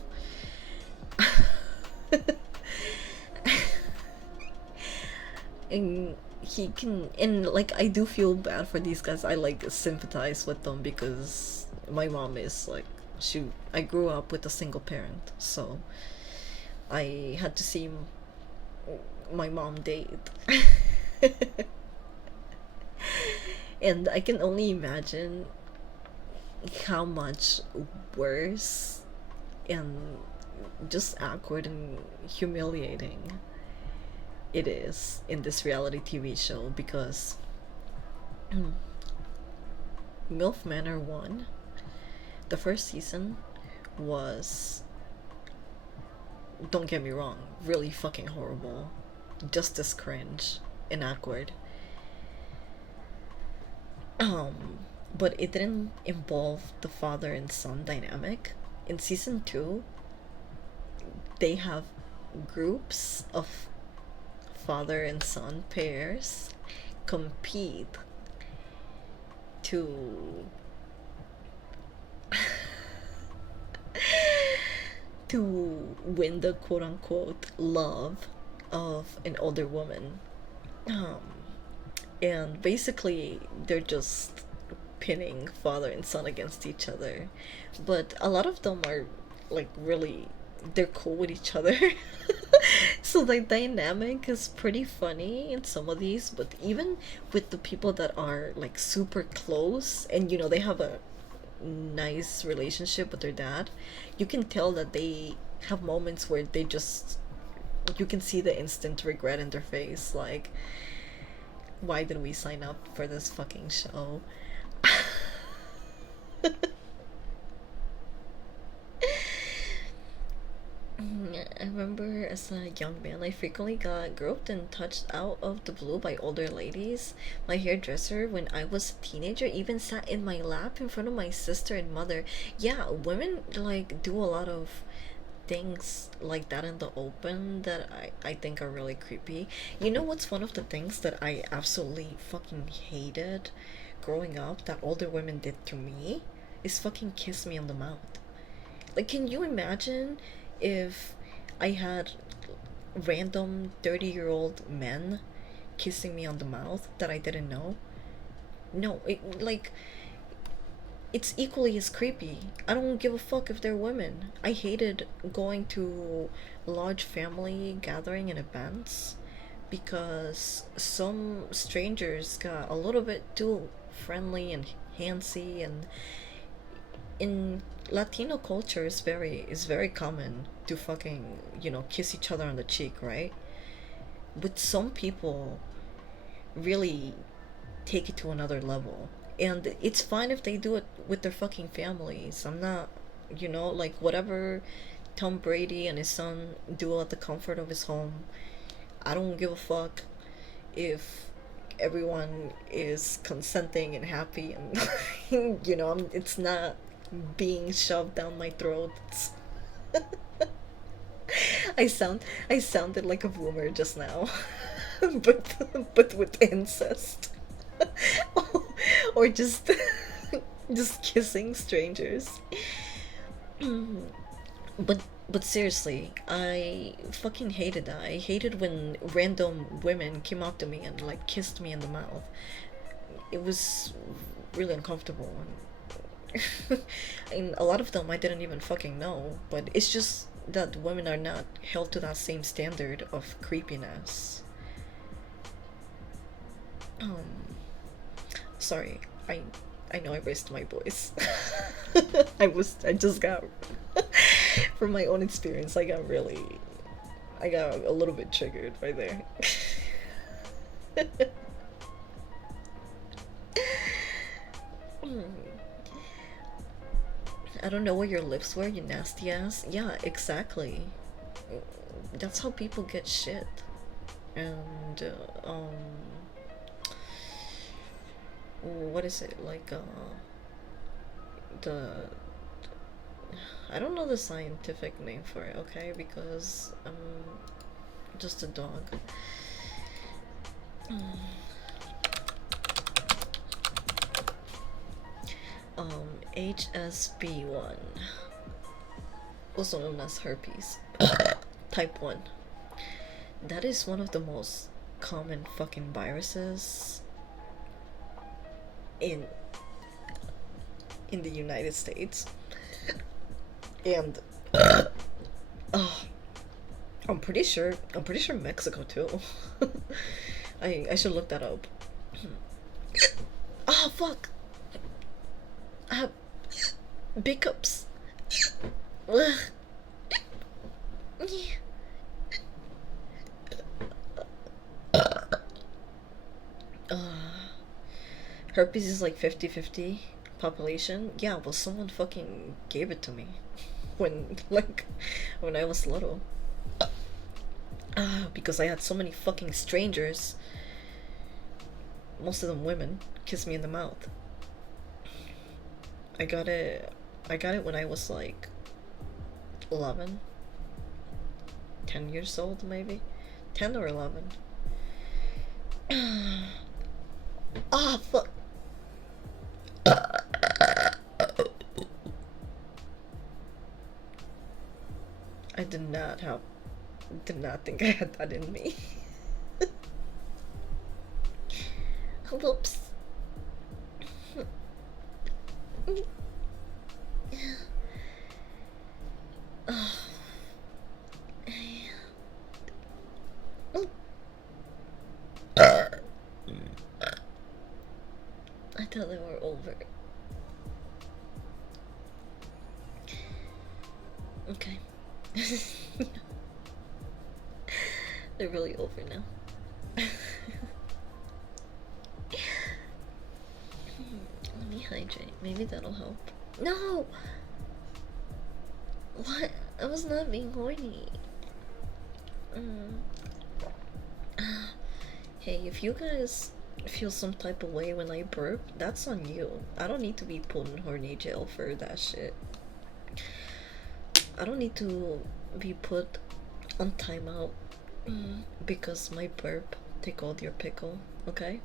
And like, I do feel bad for these guys. I like sympathize with them because my mom is like, I grew up with a single parent, so I had to see my mom date. And I can only imagine how much worse and just awkward and humiliating it is in this reality TV show, because MILF Manor 1, the first season, was, don't get me wrong, really fucking horrible, just as cringe and awkward. But it didn't involve the father and son dynamic. In season 2, they have groups of father and son pairs compete to win the quote-unquote love of an older woman. And basically they're just pinning father and son against each other, but a lot of them are like, really, they're cool with each other. So the dynamic is pretty funny in some of these, but even with the people that are like super close and they have a nice relationship with their dad, you can tell that they have moments where they just, you can see the instant regret in their face, like, why did we sign up for this fucking show? I remember as a young man, I frequently got groped and touched out of the blue by older ladies. My hairdresser, when I was a teenager, even sat in my lap in front of my sister and mother. Yeah, women like do a lot of things like that in the open that I think are really creepy. You know what's one of the things that I absolutely fucking hated growing up that older women did to me? Is fucking kiss me on the mouth. Like, can you imagine if I had random 30-year-old men kissing me on the mouth that I didn't know? No, it's equally as creepy. I don't give a fuck if they're women. I hated going to large family gathering and events because some strangers got a little bit too friendly and handsy, and in Latino culture is very common to fucking, kiss each other on the cheek, right? But some people really take it to another level. And it's fine if they do it with their fucking families. I'm not, like whatever Tom Brady and his son do at the comfort of his home. I don't give a fuck if everyone is consenting and happy and, it's not being shoved down my throat. I sounded like a boomer just now, but with incest, or just kissing strangers. But seriously, I fucking hated that. I hated when random women came up to me and like kissed me in the mouth. It was really uncomfortable, and a lot of them I didn't even fucking know. But it's just that women are not held to that same standard of creepiness. Sorry, I know I raised my voice. I just got from my own experience, I got a little bit triggered right there. I don't know where your lips were, you nasty ass. Yeah, exactly. That's how people get shit. And what is it like? The I don't know the scientific name for it, okay? Because I'm just a dog. HSB1, also known as herpes, type 1. That is one of the most common fucking viruses in the United States. And I'm pretty sure Mexico too. I should look that up. Oh fuck. I have hiccups. Herpes is like 50-50 population. Yeah, well someone fucking gave it to me when I was little. Because I had so many fucking strangers, most of them women, kiss me in the mouth. I got it when I was like 11, 10 years old, maybe 10 or 11. Fuck. I did not think I had that in me. Whoops. Okay. They're really over now. Let me hydrate. Maybe that'll help. No! What? I was not being horny. Hey, if you guys feel some type of way when I burp, that's on you. I don't need to be put in horny jail for that shit. I don't need to be put on timeout because my burp tickled your pickle, okay?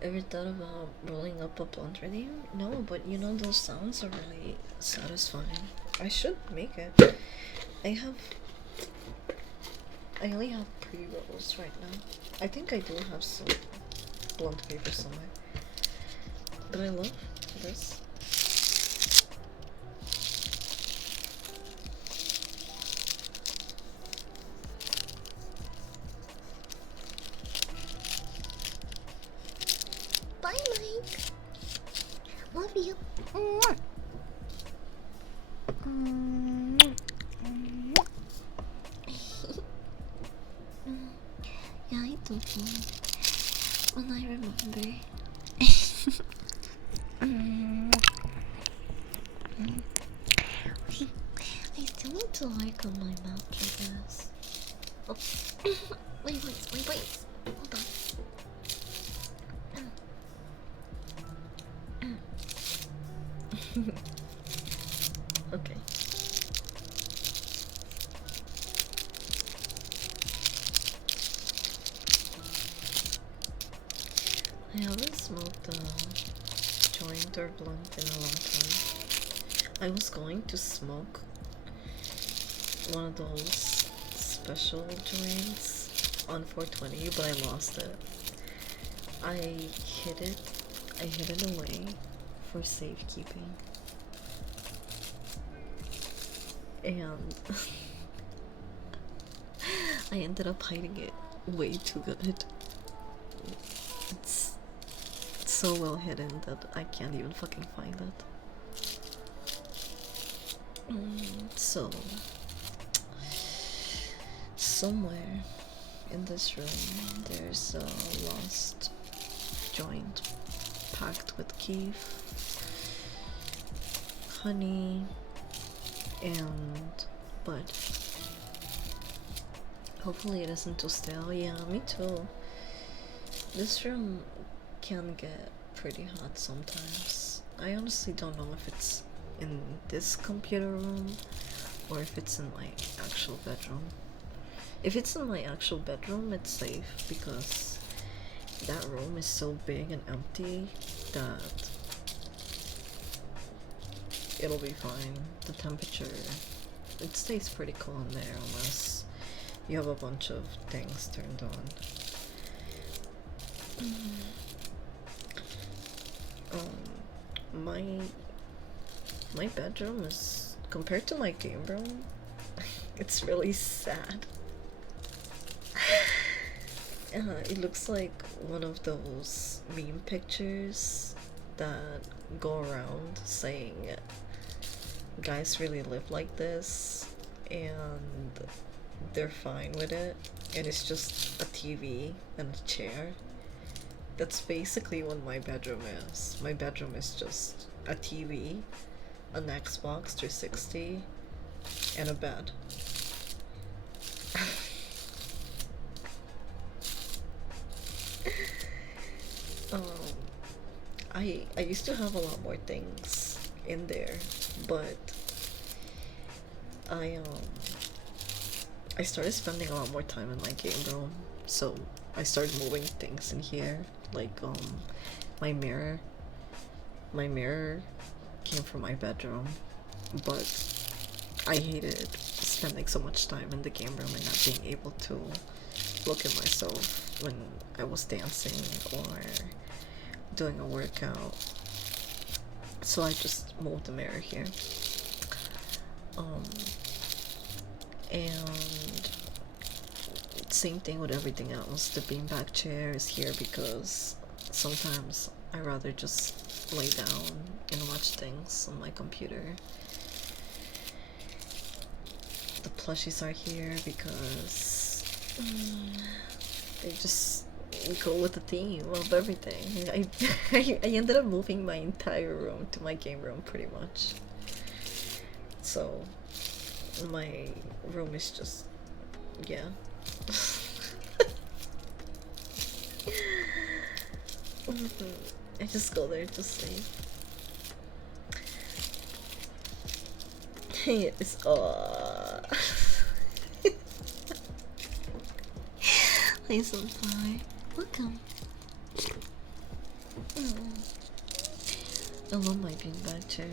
Ever thought about rolling up a blunt with you? No, but you know, those sounds are really satisfying. I should make it. I only have pre-rolls right now. I think I do have some blunt paper somewhere. But I love this. Bye, Mike. Love you. Yeah, I do feel when I remember. I still need to work on my mouth triggers. Oh. my voice. Hold on. Okay. I haven't smoked a joint or blunt in a long time. I was going to smoke one of those special joints on 420, but I lost it. I hid it away for safekeeping. And I ended up hiding it way too good. It's so well hidden that I can't even fucking find it. So, somewhere in this room there's a lost joint packed with keef, honey, and bud. Hopefully it isn't too stale. Yeah, me too. This room can get pretty hot sometimes. I honestly don't know if it's in this computer room or if it's in my actual bedroom. If it's in my actual bedroom, it's safe because that room is so big and empty that it'll be fine. The temperature, it stays pretty cool in there unless you have a bunch of things turned on. My bedroom is, compared to my game room, it's really sad. It looks like one of those meme pictures that go around saying guys really live like this and they're fine with it, and it's just a TV and a chair. That's basically what my bedroom is. My bedroom is just a TV, an Xbox 360, and a bed. I used to have a lot more things in there, but I started spending a lot more time in my game room, so I started moving things in here, like my mirror. My mirror came from my bedroom, but I hated spending so much time in the game room and not being able to look at myself when I was dancing or doing a workout. So I just moved the mirror here. And same thing with everything else. The beanbag chair is here because sometimes I rather just lay down and watch things on my computer. The plushies are here because they just go with the theme of everything. I ended up moving my entire room to my game room pretty much. So my room is just, yeah. I just go there to sleep. It's Hey Sunflower, welcome. I love my beanbag chair.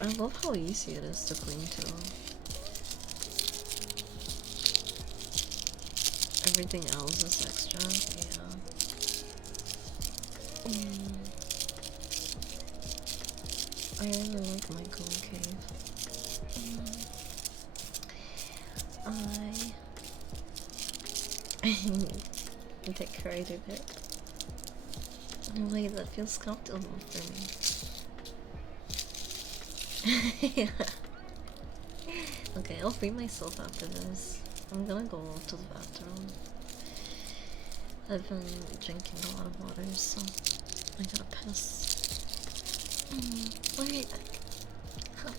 I love how easy it is to clean too. Everything else is extra, yeah. I really like my cool cave. I decorated it in a way that feels comfortable for me. Yeah. Okay, I'll free myself after this. I'm gonna go to the bathroom. I've been drinking a lot of water, so I gotta piss. We'll be right back. Huh.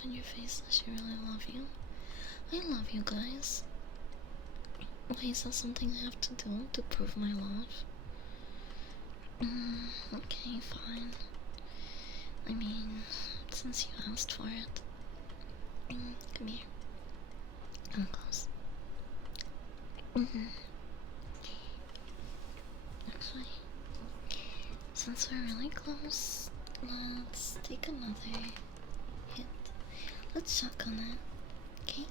stuff in your face that she really love you. I love you guys. Why is that something I have to do to prove my love? Okay, fine. I mean, since you asked for it. Come here. Come close. Actually, since we're really close, let's take another hit. Let's suck on it, okay?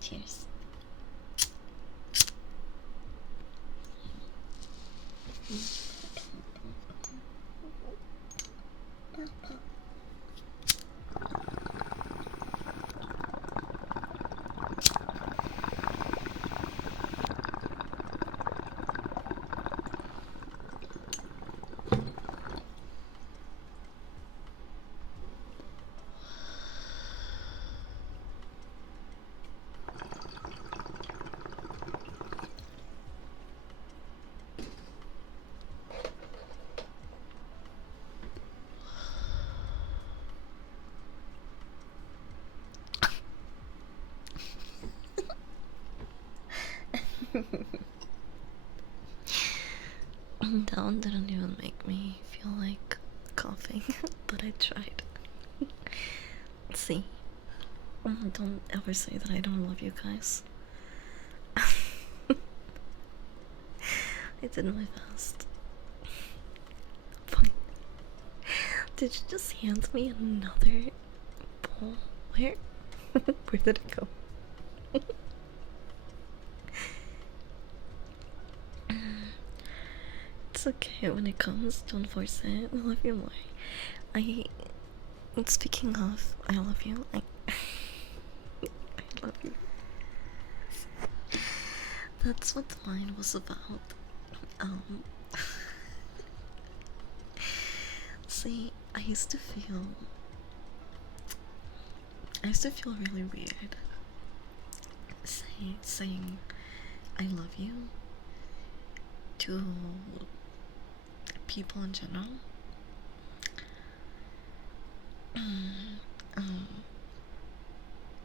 Cheers. That one didn't even make me feel like coughing, but I tried. See? Don't ever say that I don't love you guys. I did my best. Fine. Did you just hand me another bowl? Where? Where did it go? It's okay when it comes, don't force it. I love you more. Speaking of, I love you. I love you. That's what mine was about. See, I used to feel really weird saying I love you to people in general.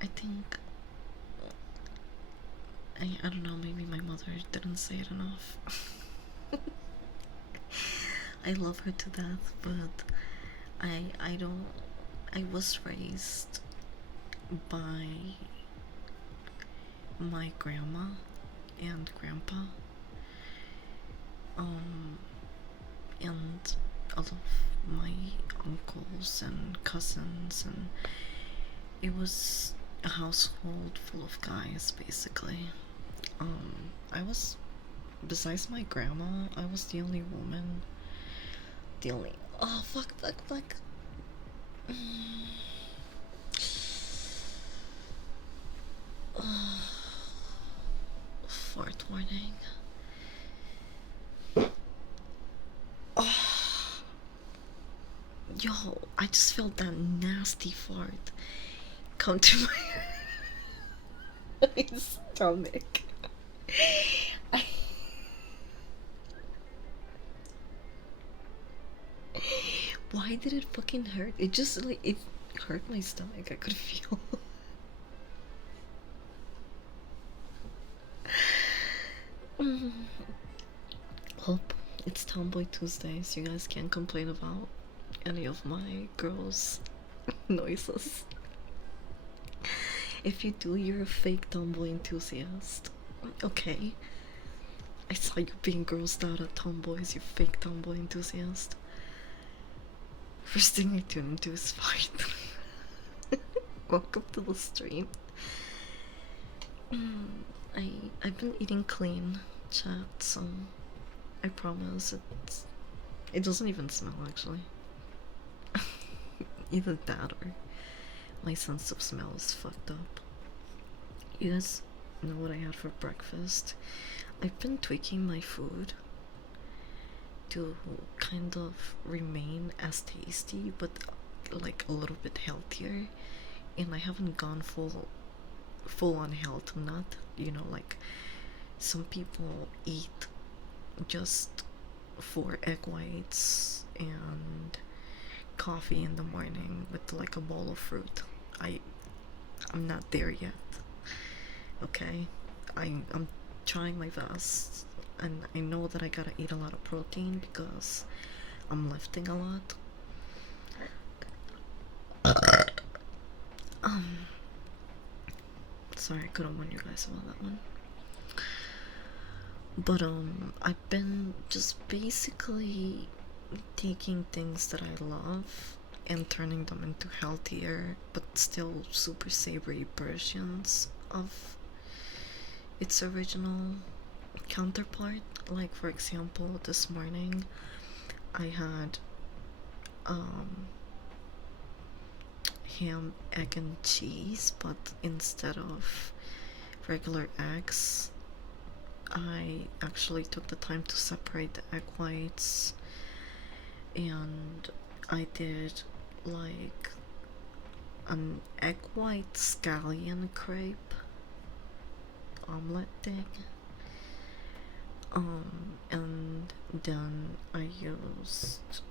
I think I don't know, maybe my mother didn't say it enough. I love her to death, but I was raised by my grandma and grandpa, and all of my uncles and cousins, and it was a household full of guys, basically. Besides my grandma, I was the only woman. Oh, fuck. Fart warning. Yo, I just felt that nasty fart come to my stomach. Why did it fucking hurt? It just like it hurt my stomach. I could feel. Hope it's Tomboy Tuesday, so you guys can't complain about any of my gross noises. If you do, you're a fake tomboy enthusiast. Okay. I saw you being grossed out at tomboys, you fake tomboy enthusiast. First thing I tune into is fight. Welcome to the stream. I've been eating clean, chat, so I promise it doesn't even smell actually. Either that or my sense of smell is fucked up. You guys know what I had for breakfast? I've been tweaking my food to kind of remain as tasty but like a little bit healthier, and I haven't gone full on health nut, you know, like some people eat just 4 egg whites and coffee in the morning with like a bowl of fruit. I'm not there yet. Okay, I'm trying my best, and I know that I gotta eat a lot of protein because I'm lifting a lot. Sorry, I couldn't warn you guys about that one. But I've been just basically taking things that I love and turning them into healthier but still super savory versions of its original counterpart. Like, for example, this morning I had ham, egg, and cheese, but instead of regular eggs, I actually took the time to separate the egg whites, and I did like an egg white scallion crepe omelet thing. And then I used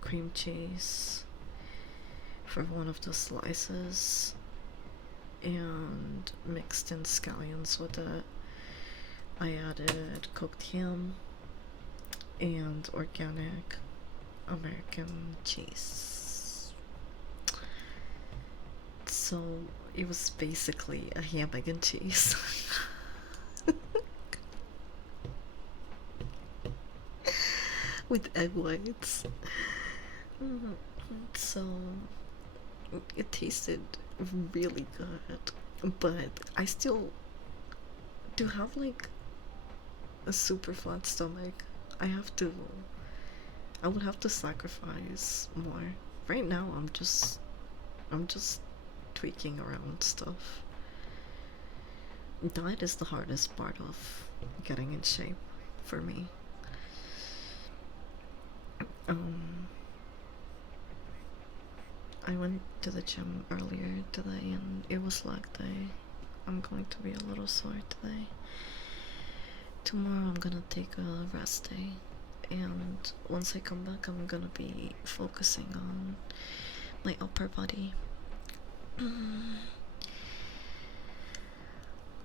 cream cheese for one of the slices and mixed in scallions with it. I added cooked ham and organic American cheese. So it was basically a ham, egg, and cheese. With egg whites. So it tasted really good, but I still do have like a super flat stomach. I would have to sacrifice more. Right now I'm just tweaking around stuff. Diet is the hardest part of getting in shape for me. I went to the gym earlier today and it was leg day. I'm going to be a little sore today. Tomorrow I'm gonna take a rest day, and once I come back I'm gonna be focusing on my upper body.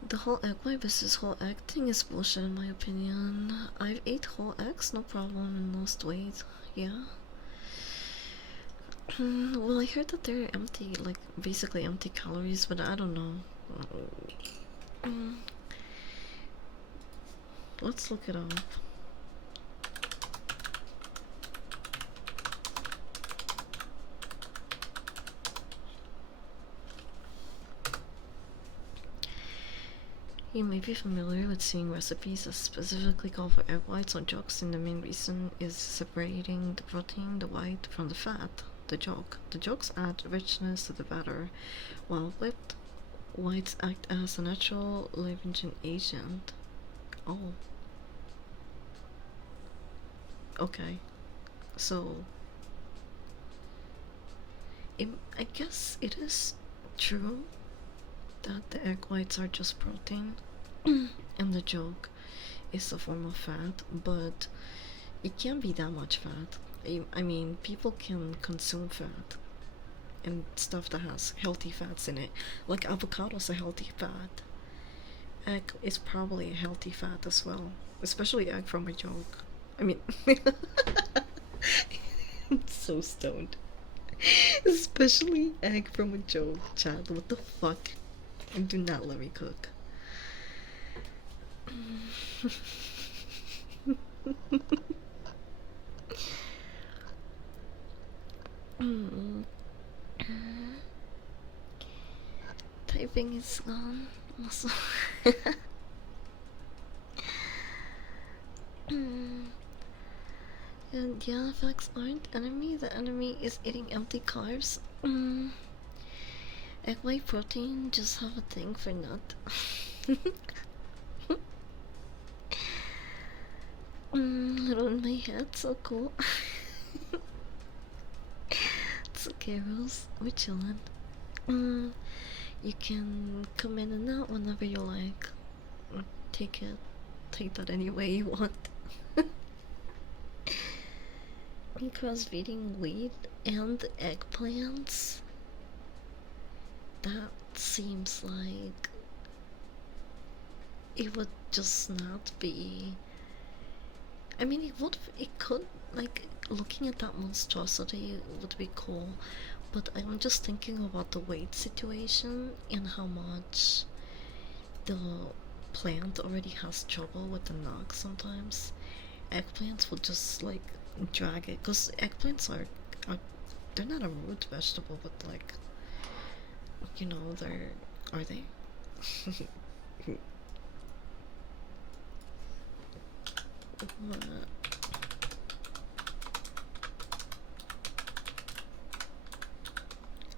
The whole egg white versus whole egg thing is bullshit in my opinion. I've ate whole eggs, no problem, and lost weight, yeah. Well, I heard that they're empty, like basically empty calories, but I don't know. Let's look it up. You may be familiar with seeing recipes that specifically call for egg whites or yolks, and the main reason is separating the protein, the white, from the fat. The yolks add richness to the batter, while whipped whites act as a natural leavening agent. Oh. Okay. So, I guess it is true that the egg whites are just protein and the yolk is a form of fat, but it can't be that much fat. I mean, people can consume fat and stuff that has healthy fats in it. Like avocado's a healthy fat. Egg is probably a healthy fat as well, especially egg from a yolk. I mean, I'm so stoned. Especially egg from a yolk, Chad. What the fuck? And do not let me cook. Typing is gone. Also. And yeah, facts aren't enemy. The enemy is eating empty carbs. Egg white protein just have a thing for nut. Little in my head, so cool. It's okay, Rose. We're chillin'. You can come in and out whenever you like. Take it take that any way you want. Because feeding wheat and eggplants, that seems like it would just not be. I mean, it could, like, looking at that monstrosity would be cool, but I'm just thinking about the weight situation and how much the plant already has trouble with the knock sometimes. Eggplants would just, like, drag it, because eggplants are, they're not a root vegetable, but, like, you know, are they? What?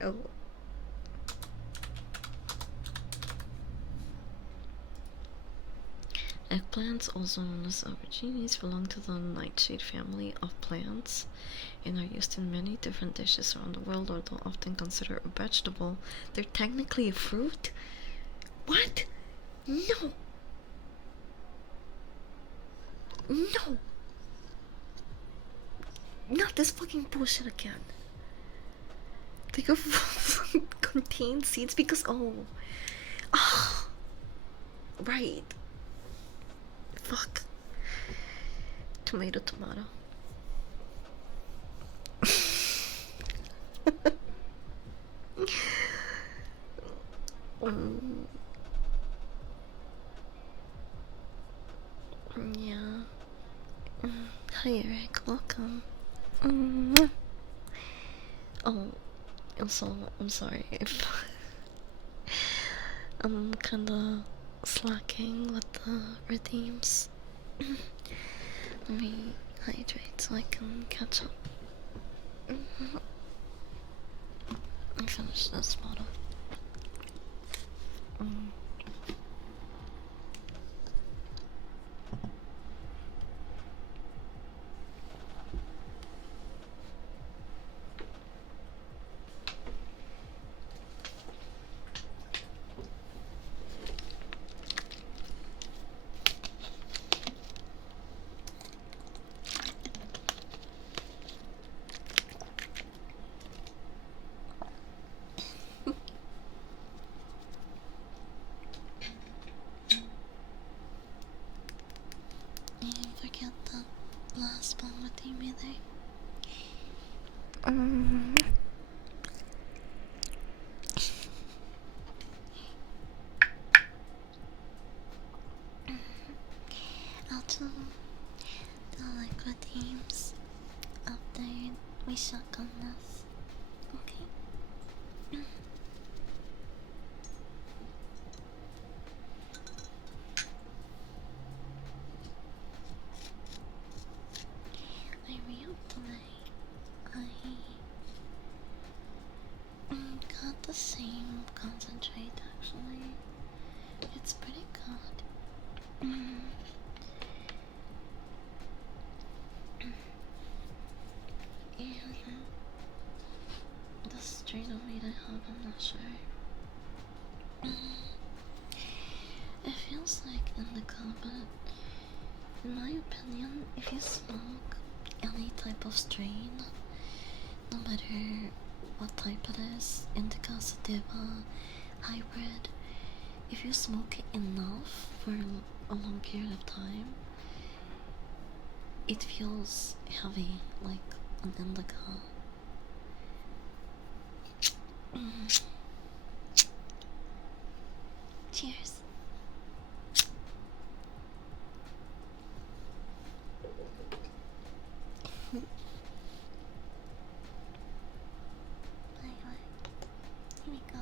Oh. Eggplants, also known as aubergines, belong to the nightshade family of plants and are used in many different dishes around the world, although often considered a vegetable. They're technically a fruit? What? No! No! Not this fucking bullshit again. They could contain seeds because, oh, right. Fuck. Tomato. Yeah. Hi Eric, welcome. Oh, I'm sorry if I'm kinda slacking with the redeems. Let me hydrate so I can catch up. And finish this bottle. You didn't forget the last one with you either. I'll do the liquid teams after we shotgun this. Okay? I re-upped today. I got the same concentrate actually. It's pretty good. And the strain of weed I have, I'm not sure. It feels like indica, but in my opinion, if you smoke any type of strain, no matter what type it is, indica, sativa, hybrid, if you smoke it enough for a long period of time, it feels heavy, like an indica. Cheers. Here we go.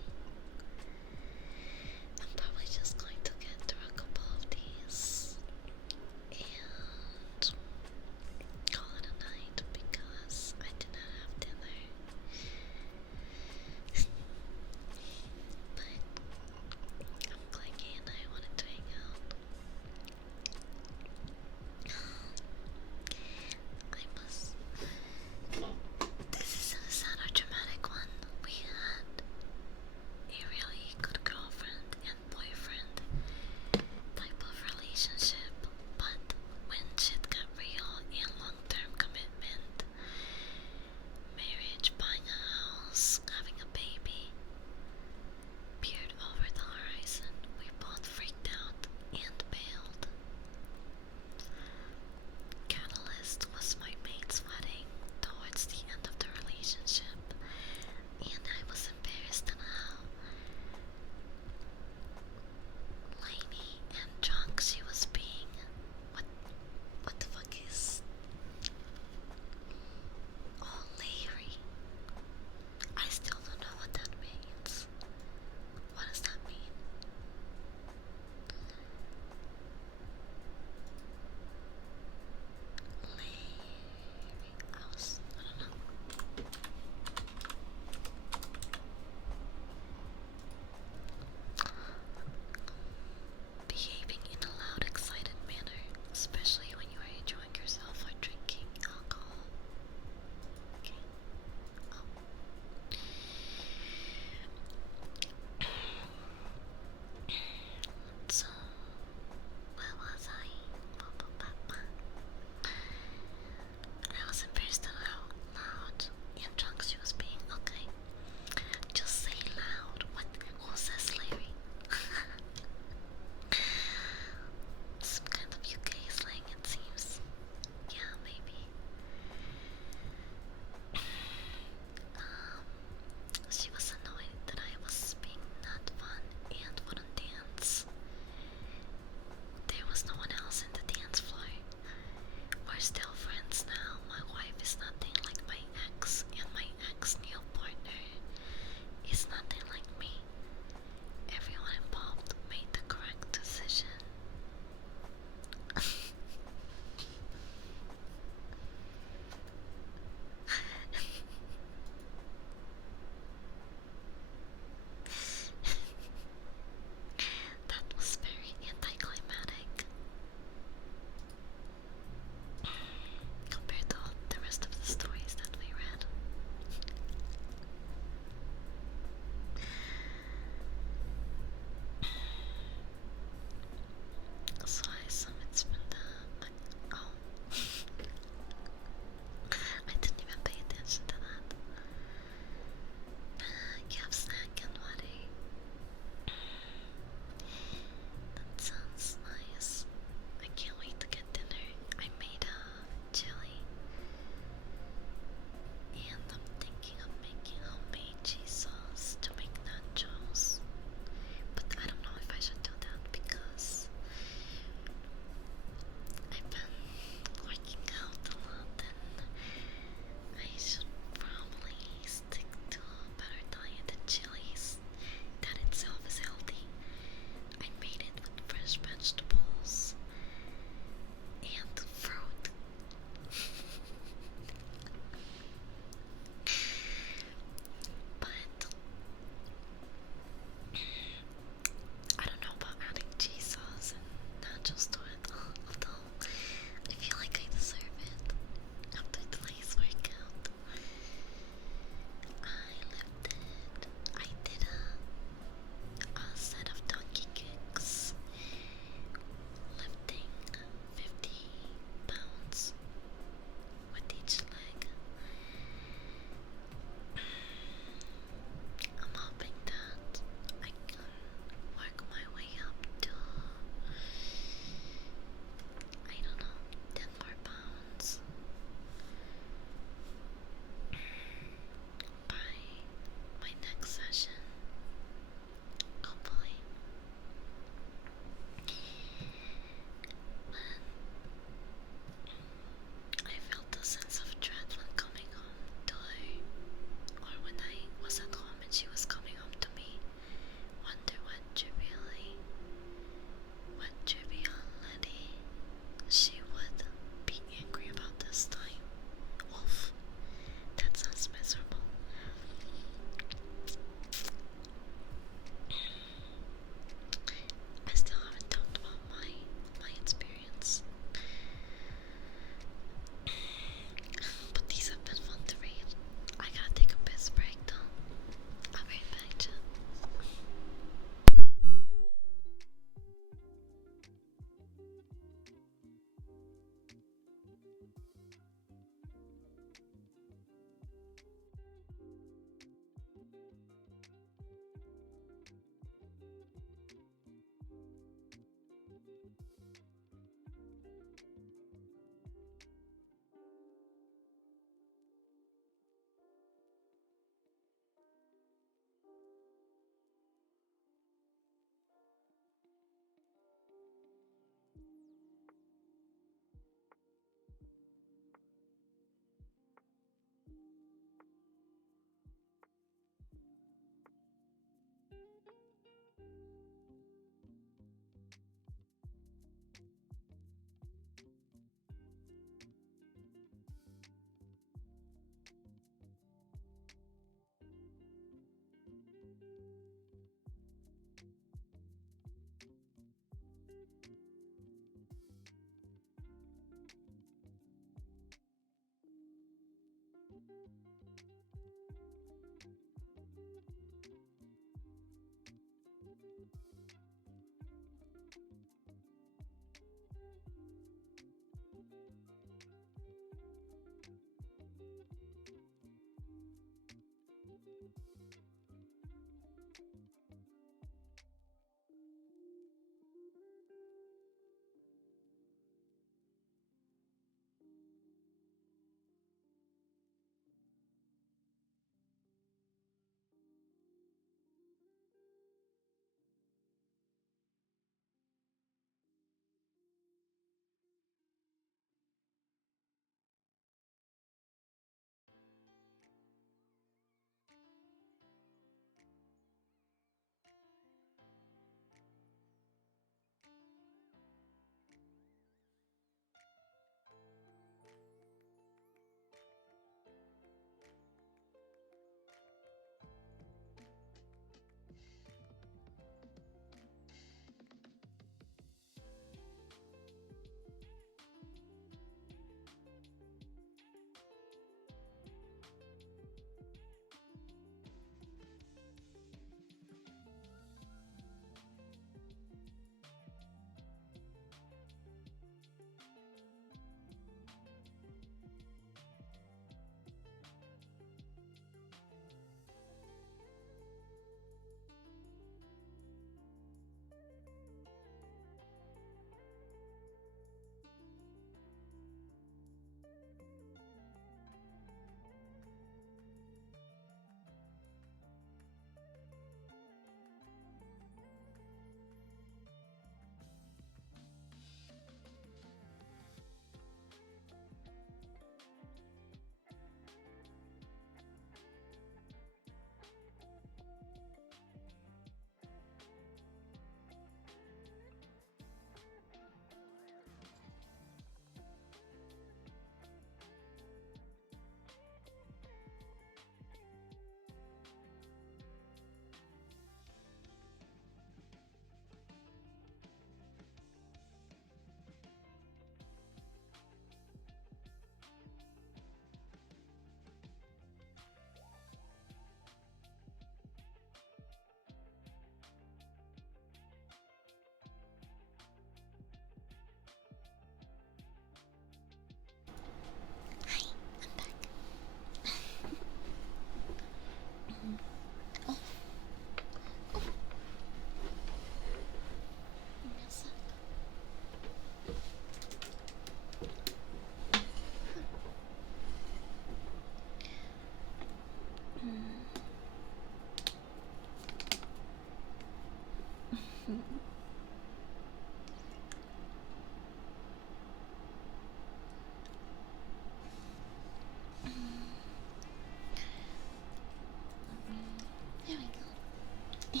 There we go.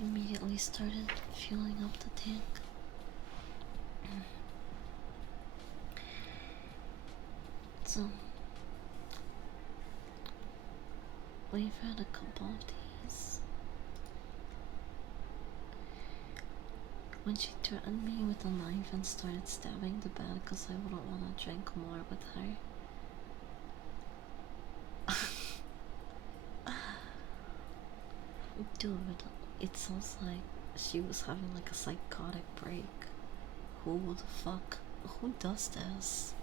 Immediately started filling up the tank. So we've had a couple of these. When she threatened me with a knife and started stabbing the bed because I wouldn't want to drink more with her. Dude, it sounds like she was having like a psychotic break. Who the fuck? Who does this?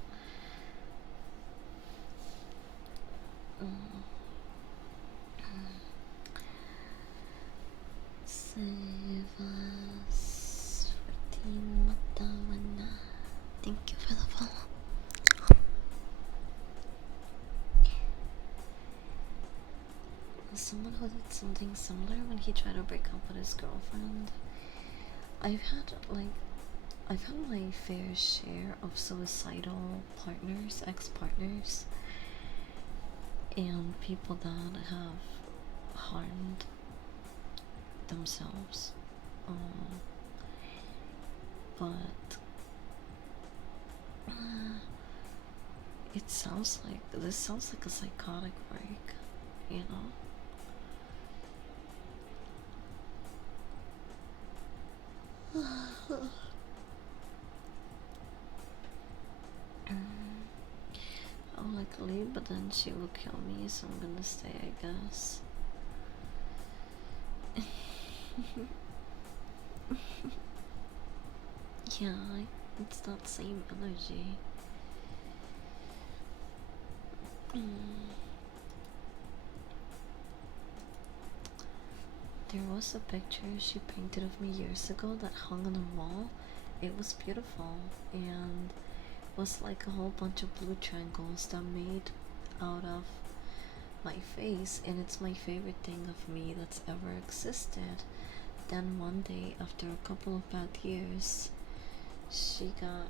Save us for Thank you for the follow. Someone who did something similar when he tried to break up with his girlfriend. I've had my fair share of suicidal partners, ex-partners, and people that have harmed themselves. But it sounds like this sounds like a psychotic break, you know? but then she will kill me, so I'm gonna stay, I guess. Yeah, it's that same energy. There was a picture she painted of me years ago that hung on a wall. It was beautiful and was like a whole bunch of blue triangles that made out of my face, and it's my favorite thing of me that's ever existed. Then one day, after a couple of bad years, she got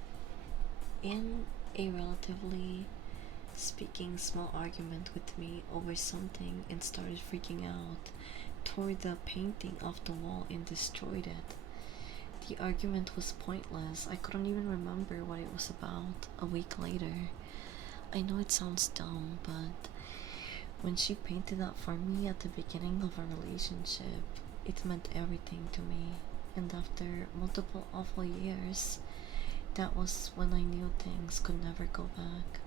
in a relatively speaking small argument with me over something and started freaking out, tore the painting off the wall and destroyed it. The argument was pointless. I couldn't even remember what it was about a week later. I know it sounds dumb, but when she painted that for me at the beginning of our relationship, it meant everything to me. And after multiple awful years, that was when I knew things could never go back.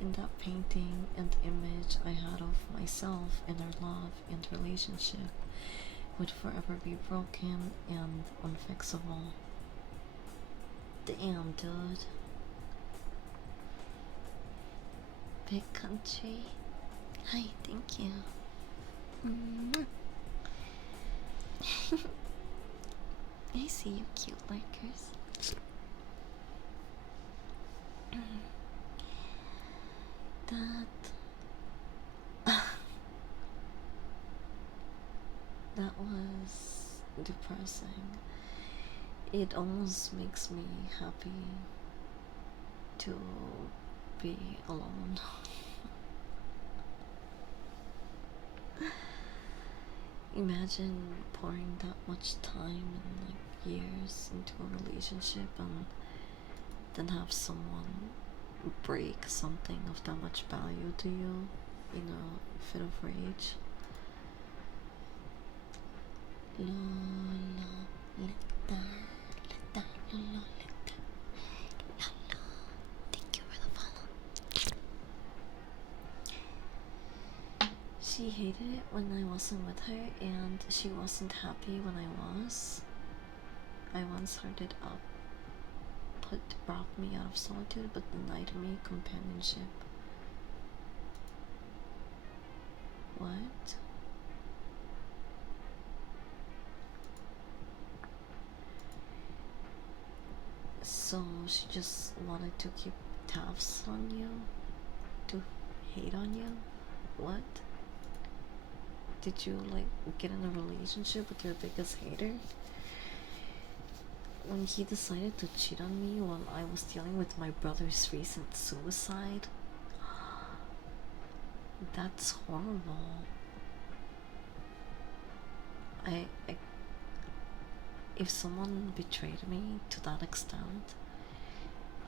In that painting and image I had of myself and our love and relationship would forever be broken and unfixable. Damn, dude. Big country. Hi, thank you. I see you, cute lurkers. That was depressing. It almost makes me happy to be alone. Imagine pouring that much time and like years into a relationship and then have someone break something of that much value to you in a fit of rage. Thank you for the follow. She hated it when I wasn't with her, and she wasn't happy when I was. I once heard it up. Brought me out of solitude, but denied me companionship. What? So she just wanted to keep tabs on you? To hate on you? What? Did you like get in a relationship with your biggest hater? When he decided to cheat on me while I was dealing with my brother's recent suicide, that's horrible. If someone betrayed me to that extent,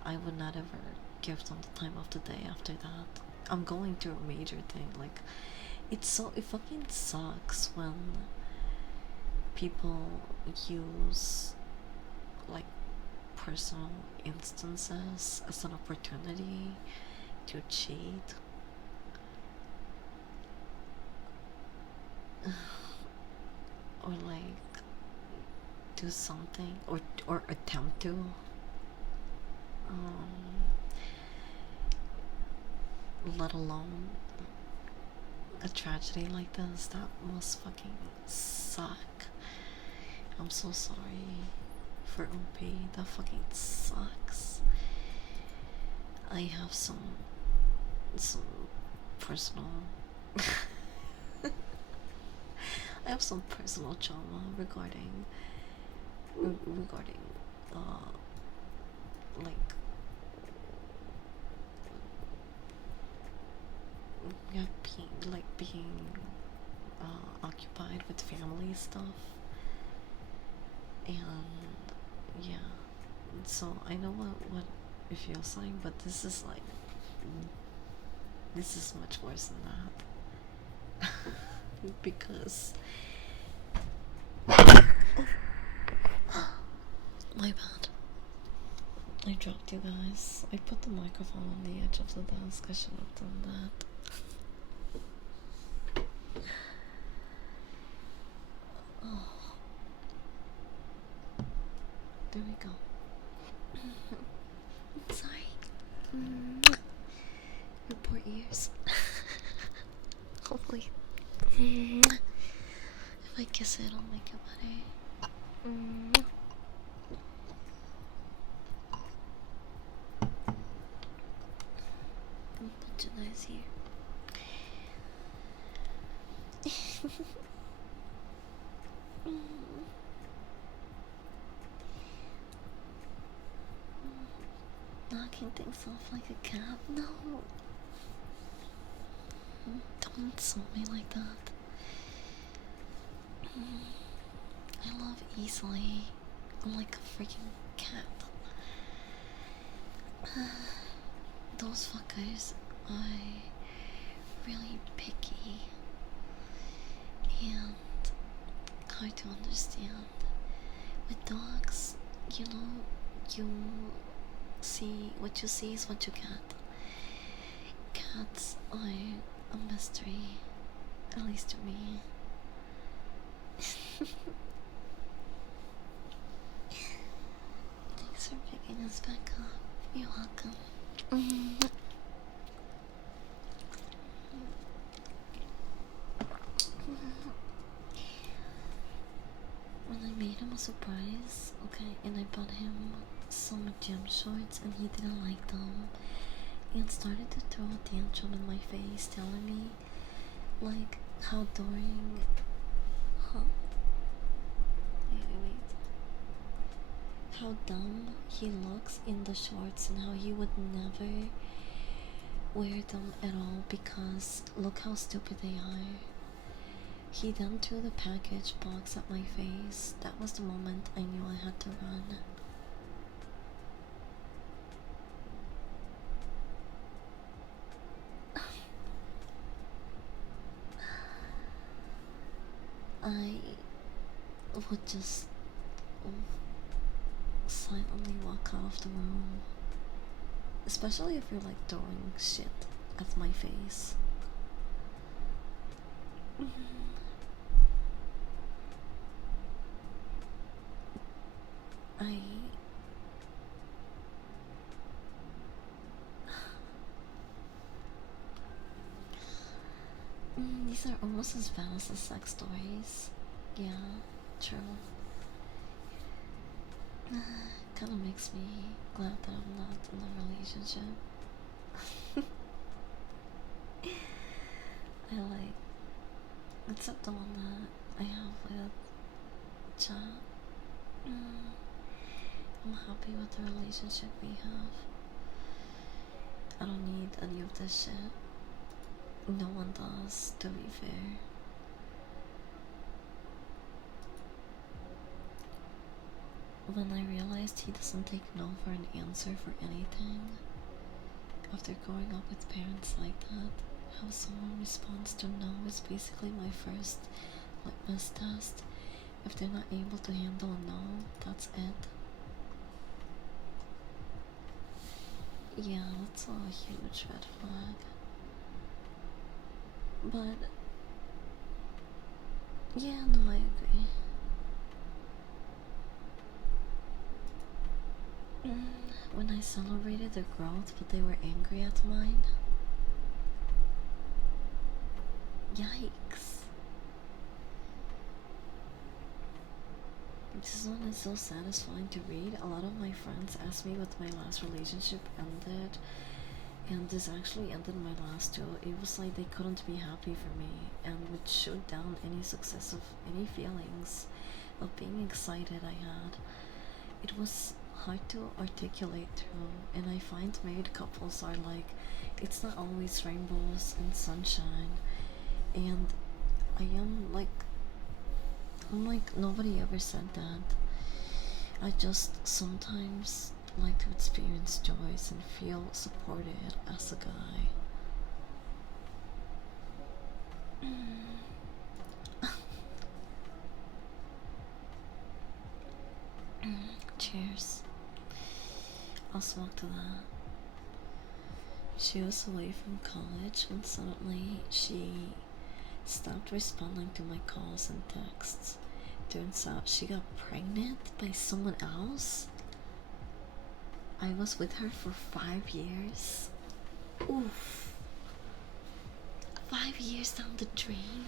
I would not ever give them the time of the day after that. I'm going through a major thing. Like, it fucking sucks when people use like personal instances as an opportunity to cheat. Or like do something or attempt to. Let alone a tragedy like this. That must fucking suck. I'm so sorry for OP. That fucking sucks. I have some personal I have some personal trauma regarding like being occupied with family stuff, and yeah, so I know what it feels like, but this is much worse than that. Because my bad, I dropped you guys. I put the microphone on the edge of the desk. I should have done that. There we go. Sorry. Your poor ears. Hopefully. If I kiss it, it'll make it better. I'll put your nose here. Knocking things off like a cat? No. Don't insult me like that. I love easily. I'm like a freaking cat. Those fuckers are really picky and hard to understand. With dogs, you know, you see is what you get. Cats are a mystery, at least to me. Thanks for picking us back up. You're welcome. When I made him a surprise, okay, and I bought him some gym shorts and he didn't like them and started to throw a tantrum in my face, telling me like how during wait. How dumb he looks in the shorts and how he would never wear them at all because look how stupid they are. He then threw the package box at my face. That was the moment I knew I had to run. I would just silently walk out of the room, especially if you're like throwing shit at my face. These are almost as bad as the sex stories. Yeah, true. Kinda makes me glad that I'm not in a relationship. I like, except the one that I have with Cha. I'm happy with the relationship we have. I don't need any of this shit. No one does, to be fair. When I realized he doesn't take no for an answer for anything, after growing up with parents like that, how someone responds to no is basically my first litmus test. If they're not able to handle a no, that's it. Yeah, that's a huge red flag. But yeah, no, I agree. When I celebrated their growth, but they were angry at mine. Yikes. This one is so satisfying to read. A lot of my friends asked me what my last relationship ended, and this actually ended my last two. It was like they couldn't be happy for me and would shoot down any success of any feelings of being excited I had. It was hard to articulate through, and I find married couples are like, it's not always rainbows and sunshine, and I'm like nobody ever said that. I just sometimes like to experience joys and feel supported as a guy. Cheers. I'll smoke to that. She was away from college when suddenly she stopped responding to my calls and texts. turns out she got pregnant by someone else. I was with her for 5 years. Oof. 5 years down the drain.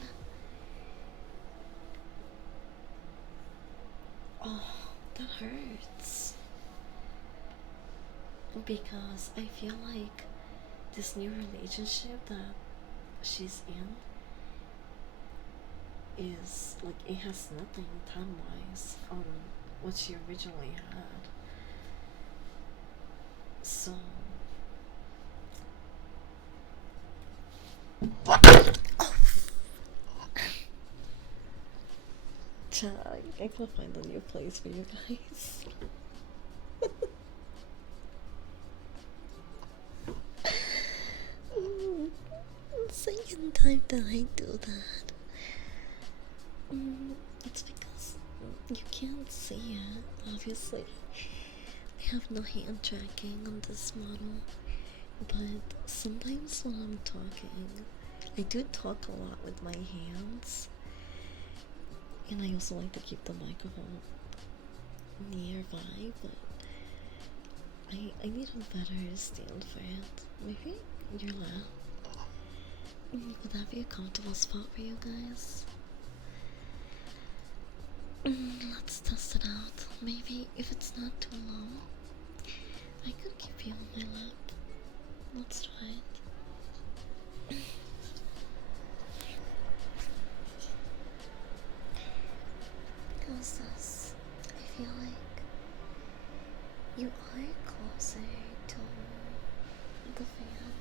Oh, that hurts. Because I feel like this new relationship that she's in is like, it has nothing time wise on what she originally had. So I gotta find a new place for you guys. Second time that I do that. It's because you can't see it, obviously. I have no hand tracking on this model, but sometimes when I'm talking, I do talk a lot with my hands, and I also like to keep the microphone nearby, but I need a better stand for it. Maybe your lap. Would that be a comfortable spot for you guys? Let's test it out. Maybe if it's not too long, I could keep you on my lap. Let's try it. How's this? I feel like you are closer to the fan.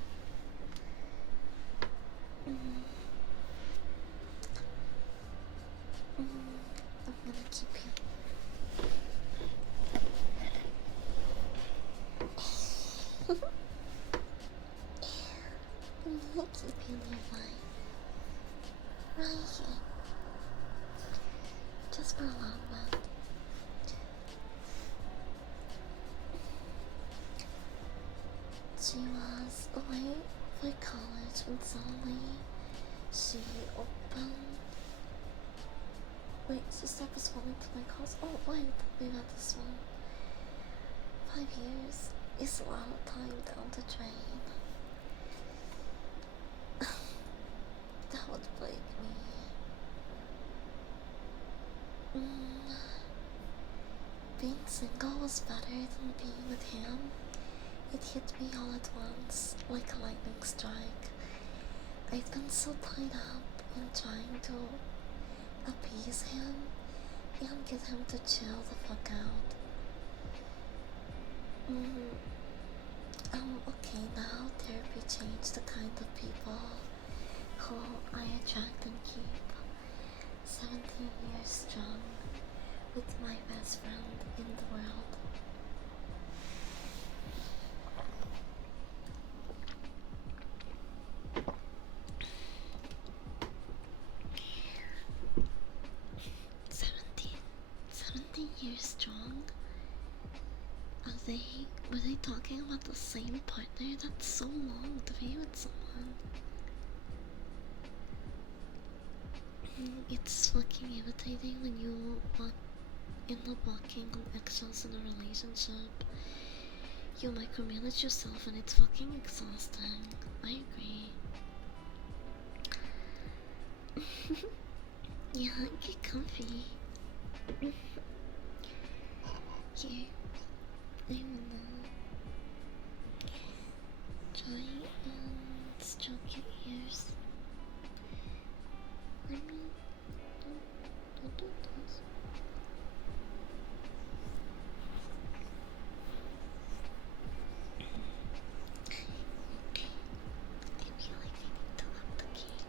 I'm gonna keep you. I'm gonna keep you nearby. Right here. Just for a long bit. She was away for college when suddenly she opened. Wait, she stopped responding to my calls. Oh wait, we got this one. 5 years is a lot of time down the drain. That would break me. Being single was better than being with him. It hit me all at once, like a lightning strike. I'd been so tied up in trying to appease him and get him to chill the fuck out. Okay now. Therapy changed the kind of people who I attract and keep. 17 years strong with my best friend in the world. Seventeen years strong? Were they talking about the same partner? That's so long to be with someone. It's fucking irritating when you end up walking on eggshells in a relationship. You micromanage yourself and it's fucking exhausting. I agree. Yeah, get comfy. Here, I wanna try and stroke your ears. I mean, don't do this. Okay, I feel like I need to lock the gate.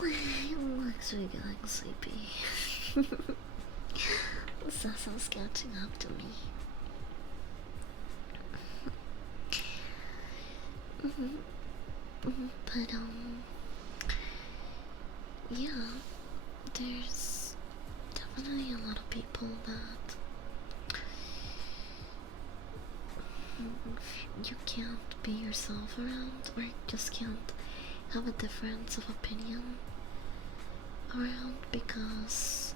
I'm actually getting sleepy. Sasa's catching up to me. But yeah, there's definitely a lot of people that you can't be yourself around, or just can't have a difference of opinion around, because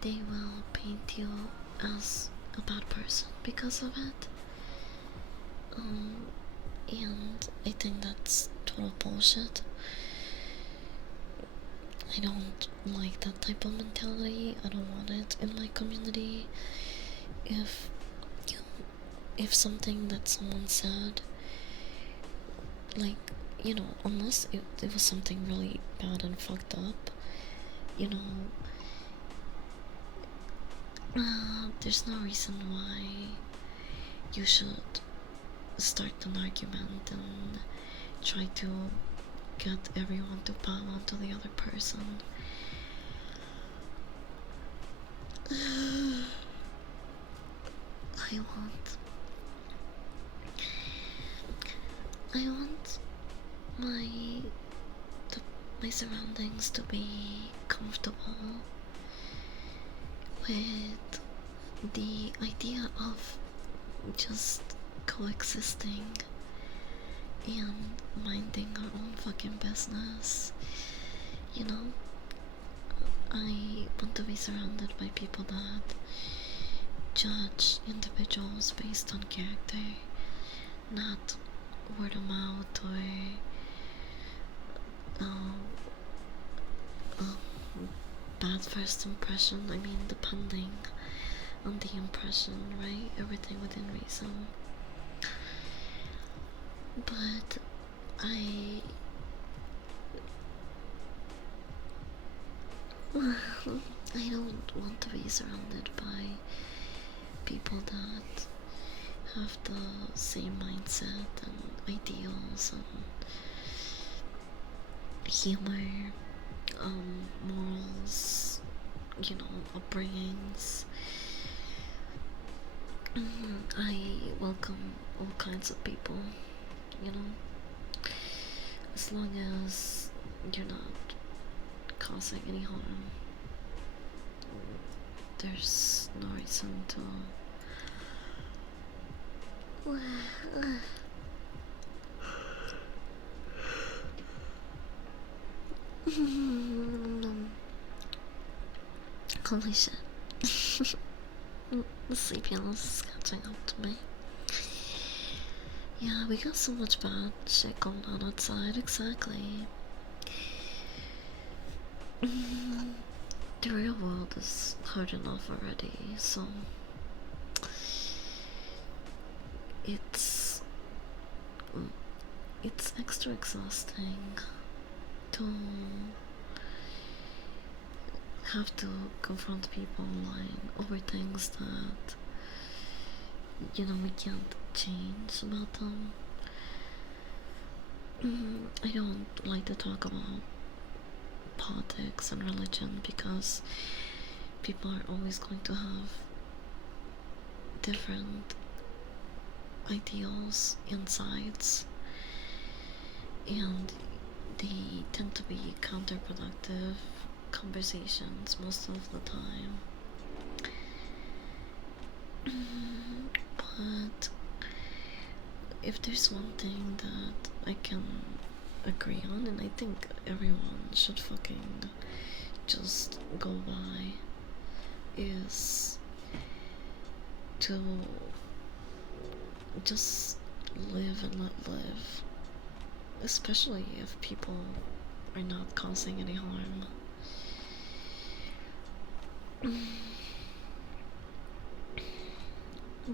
they will paint you as a bad person because of it. And I think that's total bullshit. I don't like that type of mentality. I don't want it in my community. If something that someone said, like, unless it was something really bad and fucked up, there's no reason why you should start an argument and try to get everyone to bow onto the other person. I want my surroundings to be comfortable with the idea of just coexisting and minding our own fucking business. I want to be surrounded by people that judge individuals based on character, not word of mouth or bad first impression. I mean, depending on the impression, right? Everything within reason. But I don't want to be surrounded by people that have the same mindset and ideals and humor, morals, upbringings. I welcome all kinds of people, as long as you're not causing any harm. There's no reason to holy shit. The sleepiness is catching up to me. Yeah, we got so much bad shit going on outside, exactly. The real world is hard enough already, so it's extra exhausting to have to confront people online over things that we can't change about them. I don't like to talk about politics and religion because people are always going to have different ideals and sides, and they tend to be counterproductive conversations most of the time. But if there's one thing that I can agree on, and I think everyone should fucking just go by, is to just live and let live, especially if people are not causing any harm.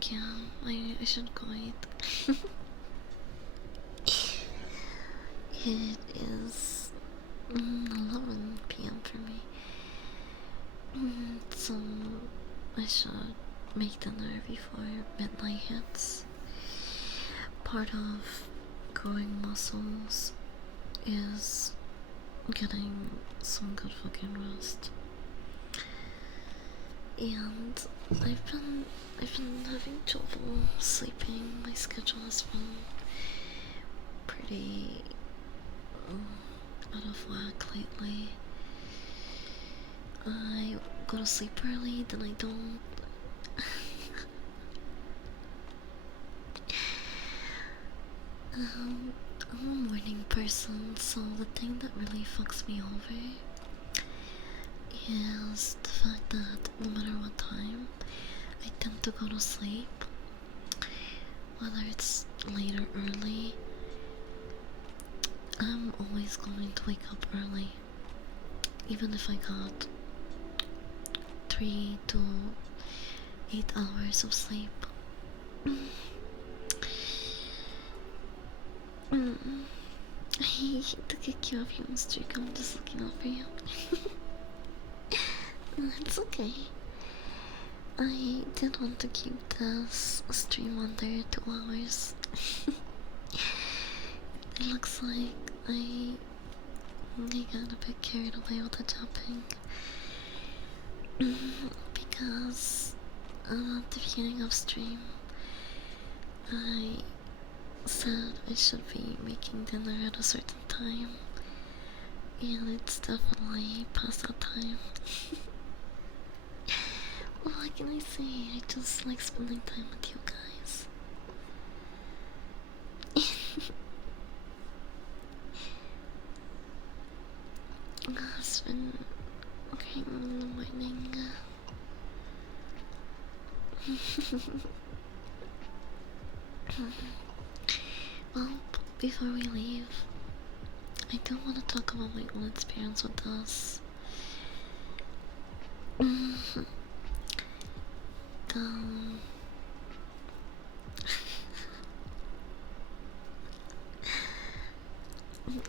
Yeah, I should go eat. It is 11 p.m. for me, so I should make dinner before midnight hits. Part of growing muscles is getting some good fucking rest. And I've been having trouble sleeping. My schedule has been pretty out of whack lately. I go to sleep early, then I don't. I'm a morning person, so the thing that really fucks me over is the fact that no matter what time, I tend to go to sleep, whether it's late or early. I'm always going to wake up early, even if I got 3 to 8 hours of sleep. I hate to kick you off your streak. I'm just looking out for you. It's okay. I did want to keep this stream under 2 hours. It looks like I got a bit carried away with the jumping. Because at the beginning of stream, I said I should be making dinner at a certain time, and it's definitely past that time. What can I say? I just like spending time with you guys. It's been great in the morning. Well, before we leave, I do want to talk about my own experience with this.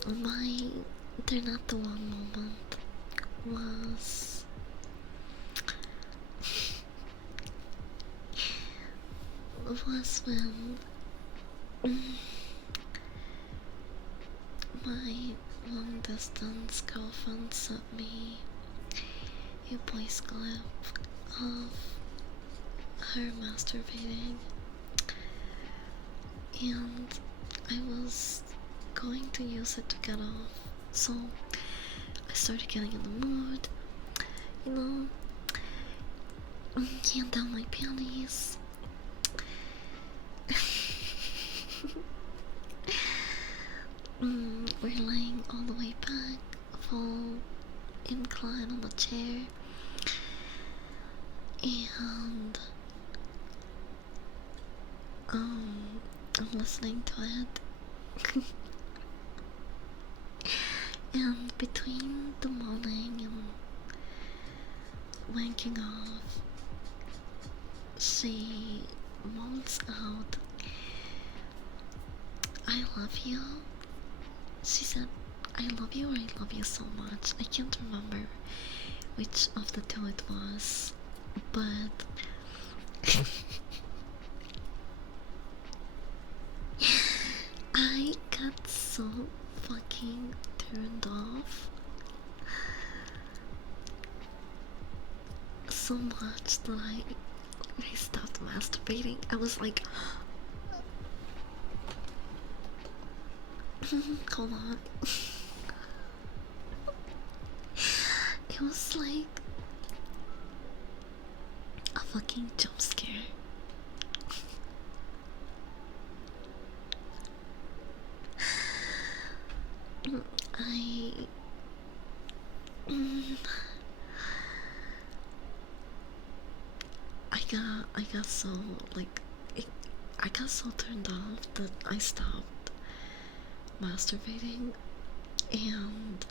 My they're not the one moment was when my long distance girlfriend sent me a voice clip of her masturbating, and I was going to use it to get off, so I started getting in the mood, you know, hand down my panties. We're laying all the way back, full incline on the chair, and I'm listening to it. And between the moaning and wanking off, she moans out, "I love you." She said, "I love you" or "I love you so much." I can't remember which of the two it was, but I got so fucking turned off, so much that I stopped masturbating. I was like, hold on. It was like a fucking jump scare. I got so I got so turned off that I stopped masturbating, and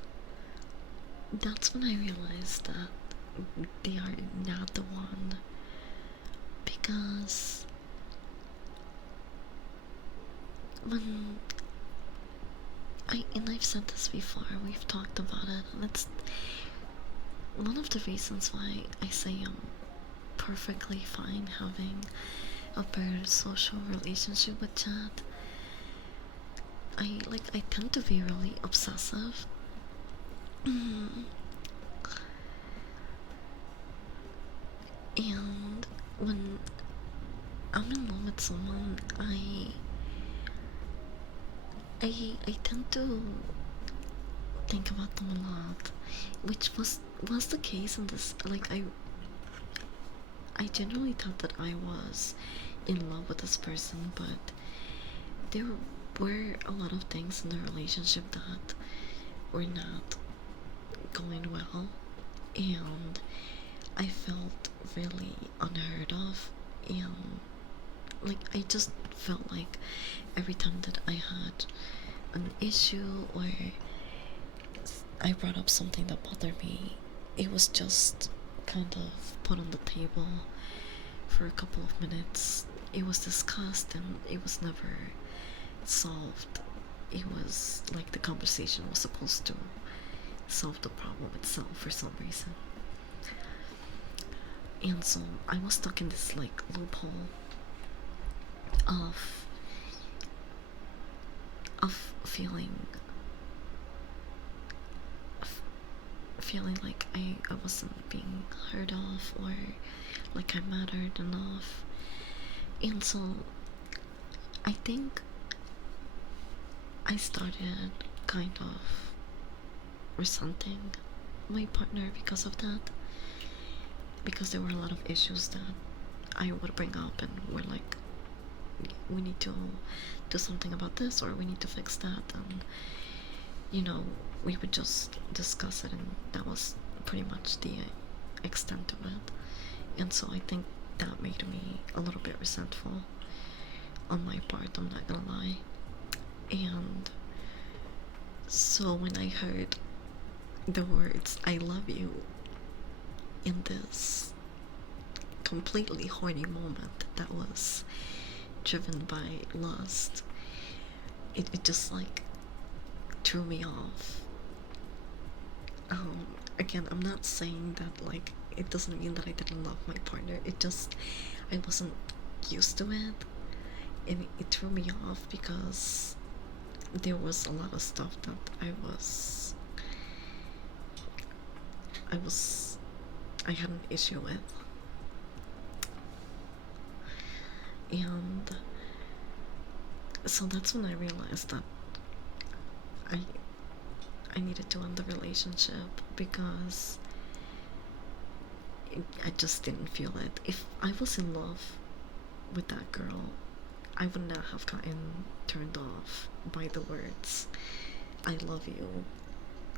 that's when I realized that they are not the one, because when I've said this before, we've talked about it, and it's one of the reasons why I say I'm perfectly fine having a better social relationship with Chad. I tend to be really obsessive, Mm. And when I'm in love with someone, I tend to think about them a lot, which was the case in this. Like I genuinely thought that I was in love with this person, but there were a lot of things in the relationship that were not going well, and I felt really unheard of, and like I just felt like every time that I had an issue or I brought up something that bothered me, it was just kind of put on the table for a couple of minutes. It was discussed and it was never solved. It was like the conversation was supposed to solve the problem itself for some reason. And so I was stuck in this like loophole of feeling like I wasn't being heard of or like I mattered enough. And so I think I started kind of resenting my partner because of that, because there were a lot of issues that I would bring up and were like, we need to do something about this or we need to fix that, and you know, we would just discuss it, and that was pretty much the extent of it. And so I think that made me a little bit resentful on my part, I'm not gonna lie. And so when I heard the words I love you in this completely horny moment that was driven by lust, it just like threw me off. Again, I'm not saying that like it doesn't mean that I didn't love my partner, it just I wasn't used to it, and it threw me off because there was a lot of stuff that I had an issue with. And so that's when I realized that I needed to end the relationship because I just didn't feel it. If I was in love with that girl, I would not have gotten turned off by the words I love you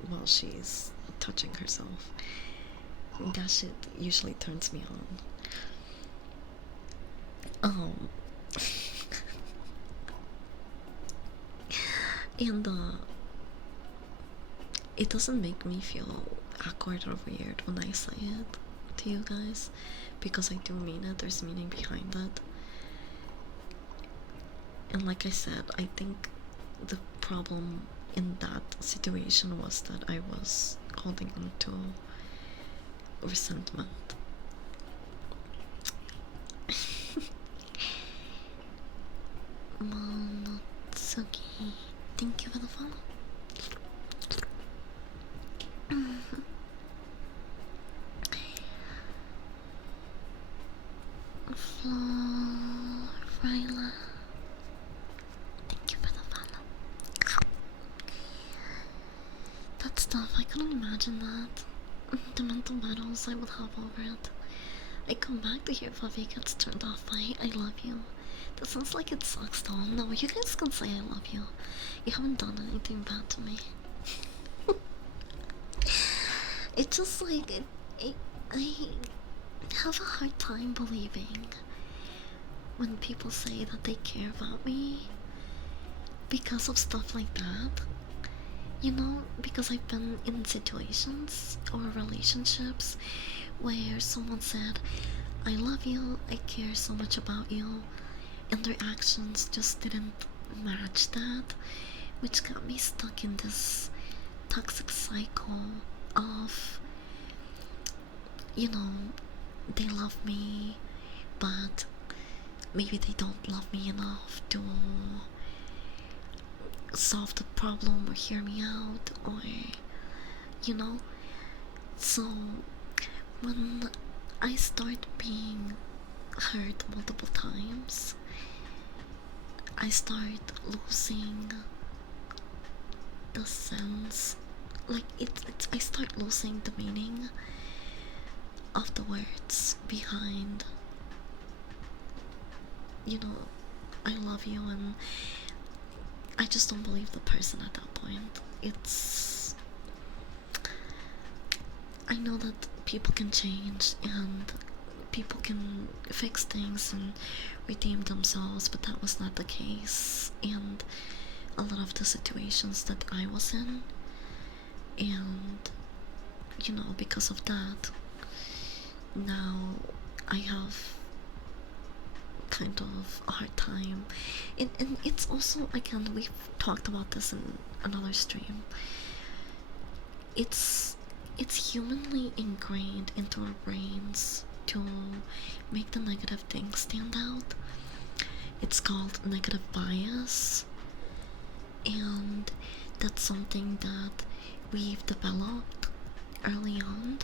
while she's touching herself. That shit usually turns me on. And it doesn't make me feel awkward or weird when I say it to you guys, because I do mean it. There's meaning behind it. And like I said, I think the problem in that situation was that I was holding on to resentment. Monotsuki, thank you for the follow. Florila, thank you for the follow. That stuff, I couldn't imagine that. The mental battles I would have over it. I come back to hear Fluffy gets turned off by I love you. That sounds like it sucks though. No, you guys can say I love you. You haven't done anything bad to me. It's just like, I have a hard time believing when people say that they care about me because of stuff like that. You know, because I've been in situations or relationships where someone said, I love you, I care so much about you, and their actions just didn't match that, which got me stuck in this toxic cycle of, you know, they love me, but maybe they don't love me enough to solve the problem or hear me out, or you know? So when I start being hurt multiple times, I start losing the sense, like it's I start losing the meaning of the words behind, you know, I love you, and I just don't believe the person at that point. I know that people can change and people can fix things and redeem themselves, but that was not the case. And a lot of the situations that I was in, and you know, because of that, now I have kind of a hard time. And it's also, again, we've talked about this in another stream, it's humanly ingrained into our brains to make the negative things stand out. It's called negative bias, and that's something that we've developed early on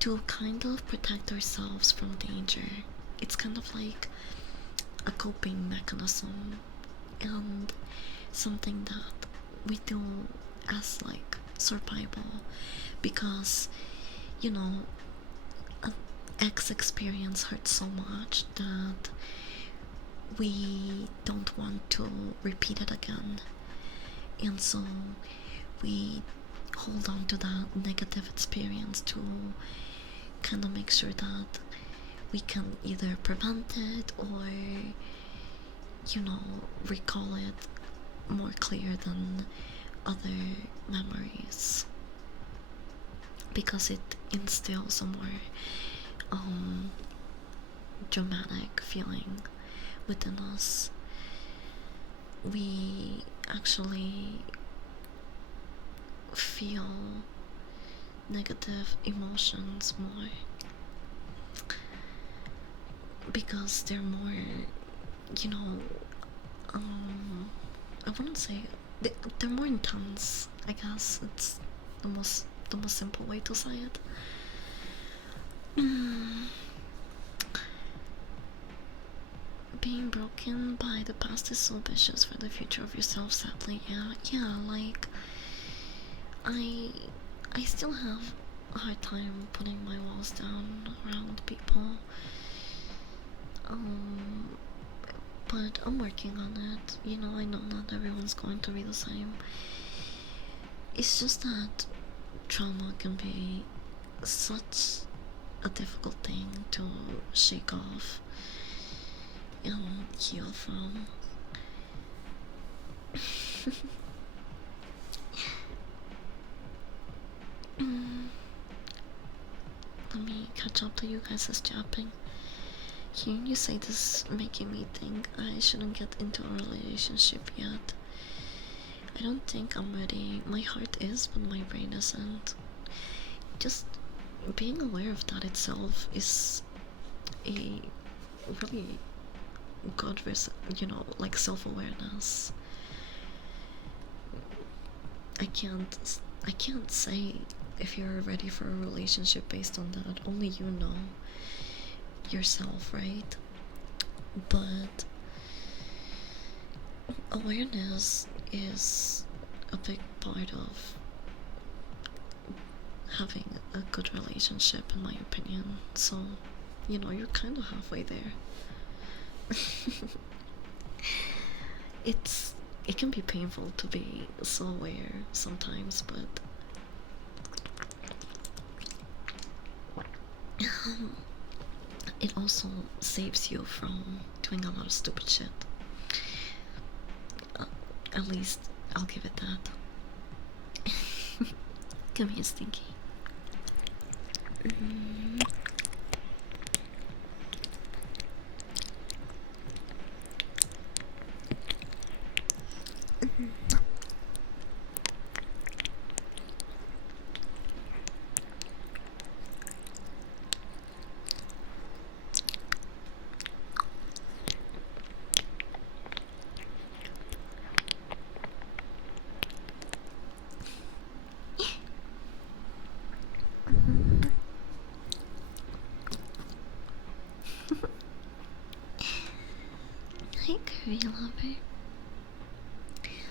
to kind of protect ourselves from danger. It's kind of like a coping mechanism, and something that we do as like survival, because you know, an ex experience hurts so much that we don't want to repeat it again, and so we hold on to that negative experience to kind of make sure that we can either prevent it or, you know, recall it more clear than other memories, because it instills a more dramatic feeling within us. We actually feel negative emotions more because they're more, you know, I wouldn't say they're more intense. I guess it's the most simple way to say it. Being broken by the past is so vicious for the future of yourself, sadly. Yeah, like I still have a hard time putting my walls down around people. But I'm working on it. You know, I know not everyone's going to be the same. It's just that trauma can be such a difficult thing to shake off and heal from. Let me catch up to you guys' yapping. Hearing you say this making me think I shouldn't get into a relationship yet. I don't think I'm ready. My heart is, but my brain isn't. Just being aware of that itself is a really good, you know, like self-awareness. I can't say if you're ready for a relationship based on that. Only you know yourself, right? But awareness is a big part of having a good relationship, in my opinion. So, you know, you're kind of halfway there. It can be painful to be so aware sometimes, but it also saves you from doing a lot of stupid shit. At least I'll give it that. Come here, Stinky. whatever.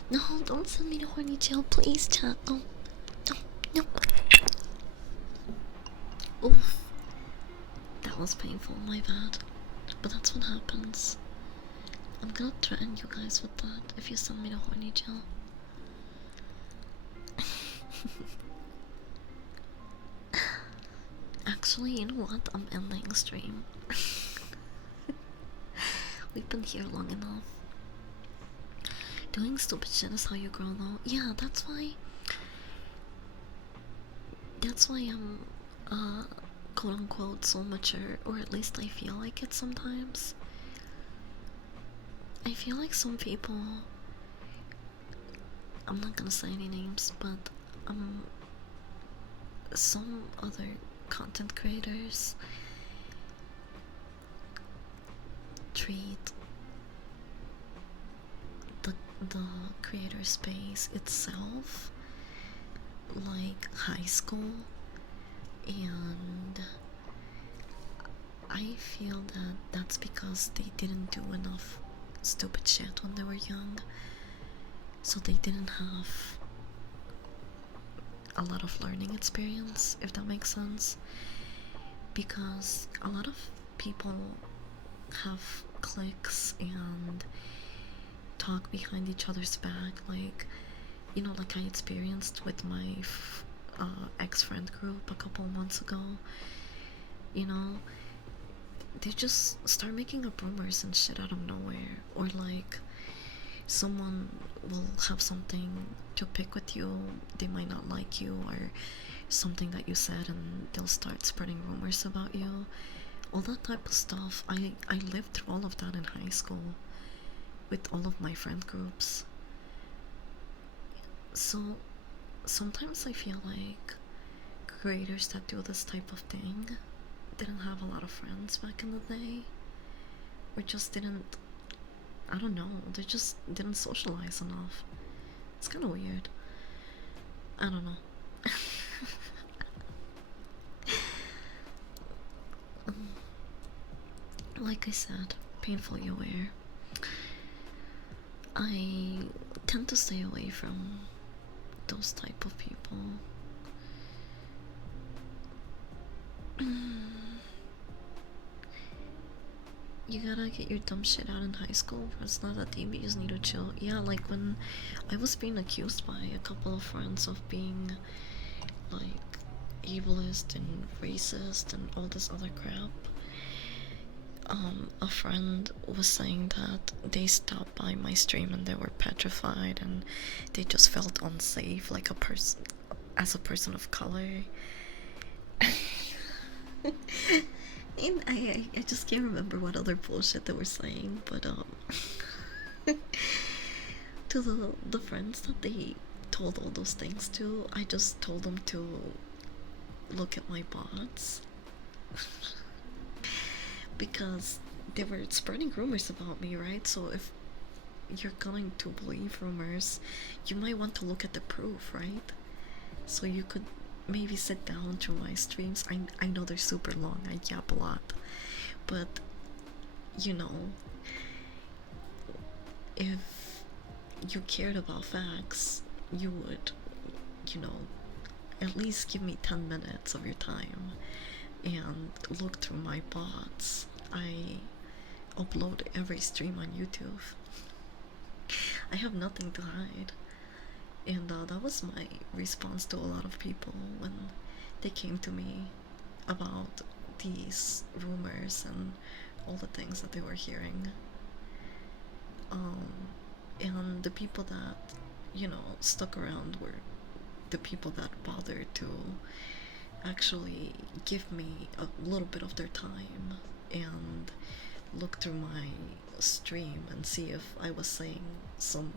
No, don't send me to horny jail, please, chat. No, no, no. Oof. That was painful, my bad. But that's what happens. I'm gonna threaten you guys with that if you send me to horny jail. Actually, you know what? I'm ending stream. We've been here long enough. Doing stupid shit is how you grow, though. Yeah, that's why. That's why I'm, quote unquote, so mature, or at least I feel like it sometimes. I feel like some people. I'm not gonna say any names, but some other content creators treat the creator space itself like high school, and I feel that that's because they didn't do enough stupid shit when they were young, so they didn't have a lot of learning experience, if that makes sense. Because a lot of people have cliques and talk behind each other's back, like, you know, like I experienced with my ex-friend group a couple months ago. You know, they just start making up rumors and shit out of nowhere, or like someone will have something to pick with you, they might not like you, or something that you said, and they'll start spreading rumors about you. All that type of stuff. I lived through all of that in high school with all of my friend groups. So sometimes I feel like creators that do this type of thing didn't have a lot of friends back in the day, or just didn't, I don't know, they just didn't socialize enough. It's kind of weird. I don't know. Like I said, painfully aware. I tend to stay away from those type of people. You gotta get your dumb shit out in high school. It's not that deep, you just need to chill. Yeah, like when I was being accused by a couple of friends of being like ableist and racist and all this other crap, a friend was saying that they stopped by my stream and they were petrified and they just felt unsafe, like as a person of color. And I just can't remember what other bullshit they were saying, but to the friends that they told all those things to, I just told them to look at my bots. Because they were spreading rumors about me, right? So if you're going to believe rumors, you might want to look at the proof, right? So you could maybe sit down through my streams. I know they're super long, I yap a lot, but you know, if you cared about facts, you would, you know, at least give me 10 minutes of your time and look through my bots. I upload every stream on YouTube. I have nothing to hide. And that was my response to a lot of people when they came to me about these rumors and all the things that they were hearing. And the people that, you know, stuck around were the people that bothered to actually give me a little bit of their time and look through my stream and see if I was saying some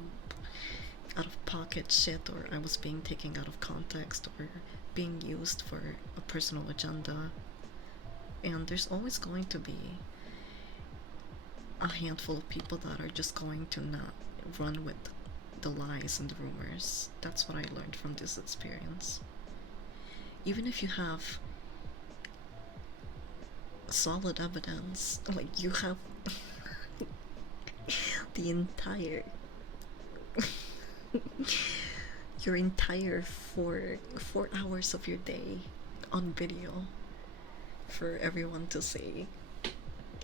out of pocket shit, or I was being taken out of context, or being used for a personal agenda. And there's always going to be a handful of people that are just going to not run with the lies and the rumors. That's what I learned from this experience. Even if you have solid evidence, like you have the entire your entire 4 hours of your day on video for everyone to see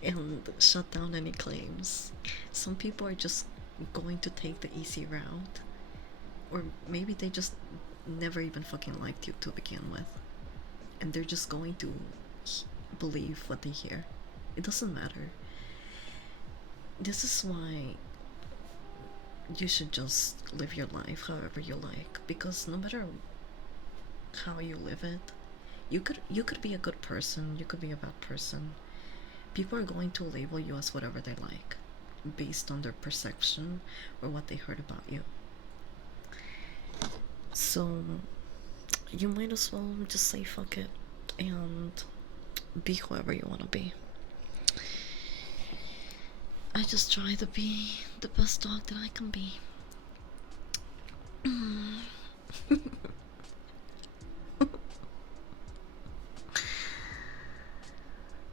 and shut down any claims. Some people are just going to take the easy route, or maybe they just never even fucking liked you to begin with, and they're just going to believe what they hear. It doesn't matter. This is why you should just live your life however you like, because no matter how you live it, you could be a good person, you could be a bad person. People are going to label you as whatever they like based on their perception or what they heard about you. So you might as well just say fuck it and be whoever you want to be. I just try to be the best dog that I can be.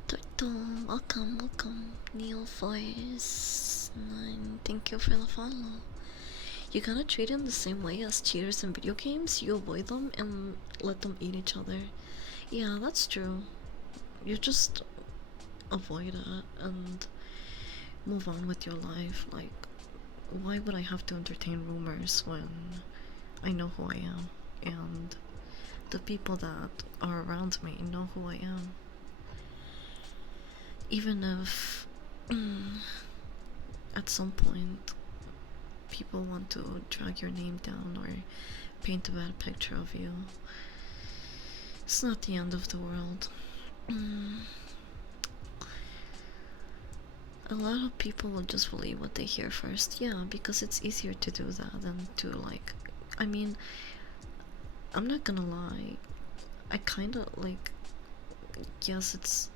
Turtle, welcome. Neil Force 9, thank you for the follow. You gotta treat them the same way as cheaters in video games. You avoid them and let them eat each other. Yeah, that's true. You just avoid it and move on with your life. Like, why would I have to entertain rumors when I know who I am and the people that are around me know who I am? Even if at some point people want to drag your name down or paint a bad picture of you, it's not the end of the world. A lot of people will just believe what they hear first. Yeah, because it's easier to do that than to, like, I mean, I'm not gonna lie, I kinda, like, yes, it's,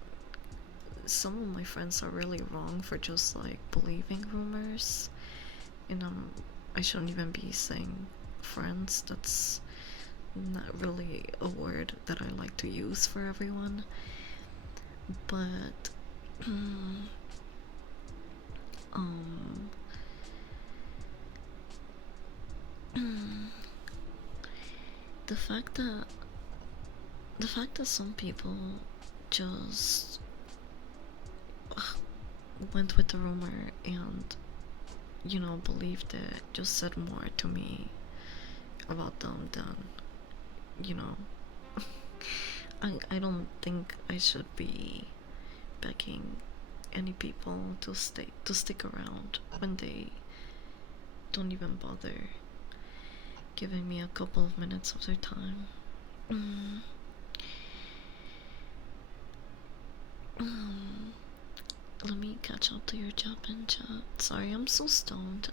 some of my friends are really wrong for just, like, believing rumors, and I shouldn't even be saying friends. That's not really a word that I like to use for everyone, but the fact that some people just went with the rumor and, you know, believed it just said more to me about them than, you know, I don't think I should be begging any people to stick around when they don't even bother giving me a couple of minutes of their time. Let me catch up to your Japan chat. Sorry, I'm so stoned.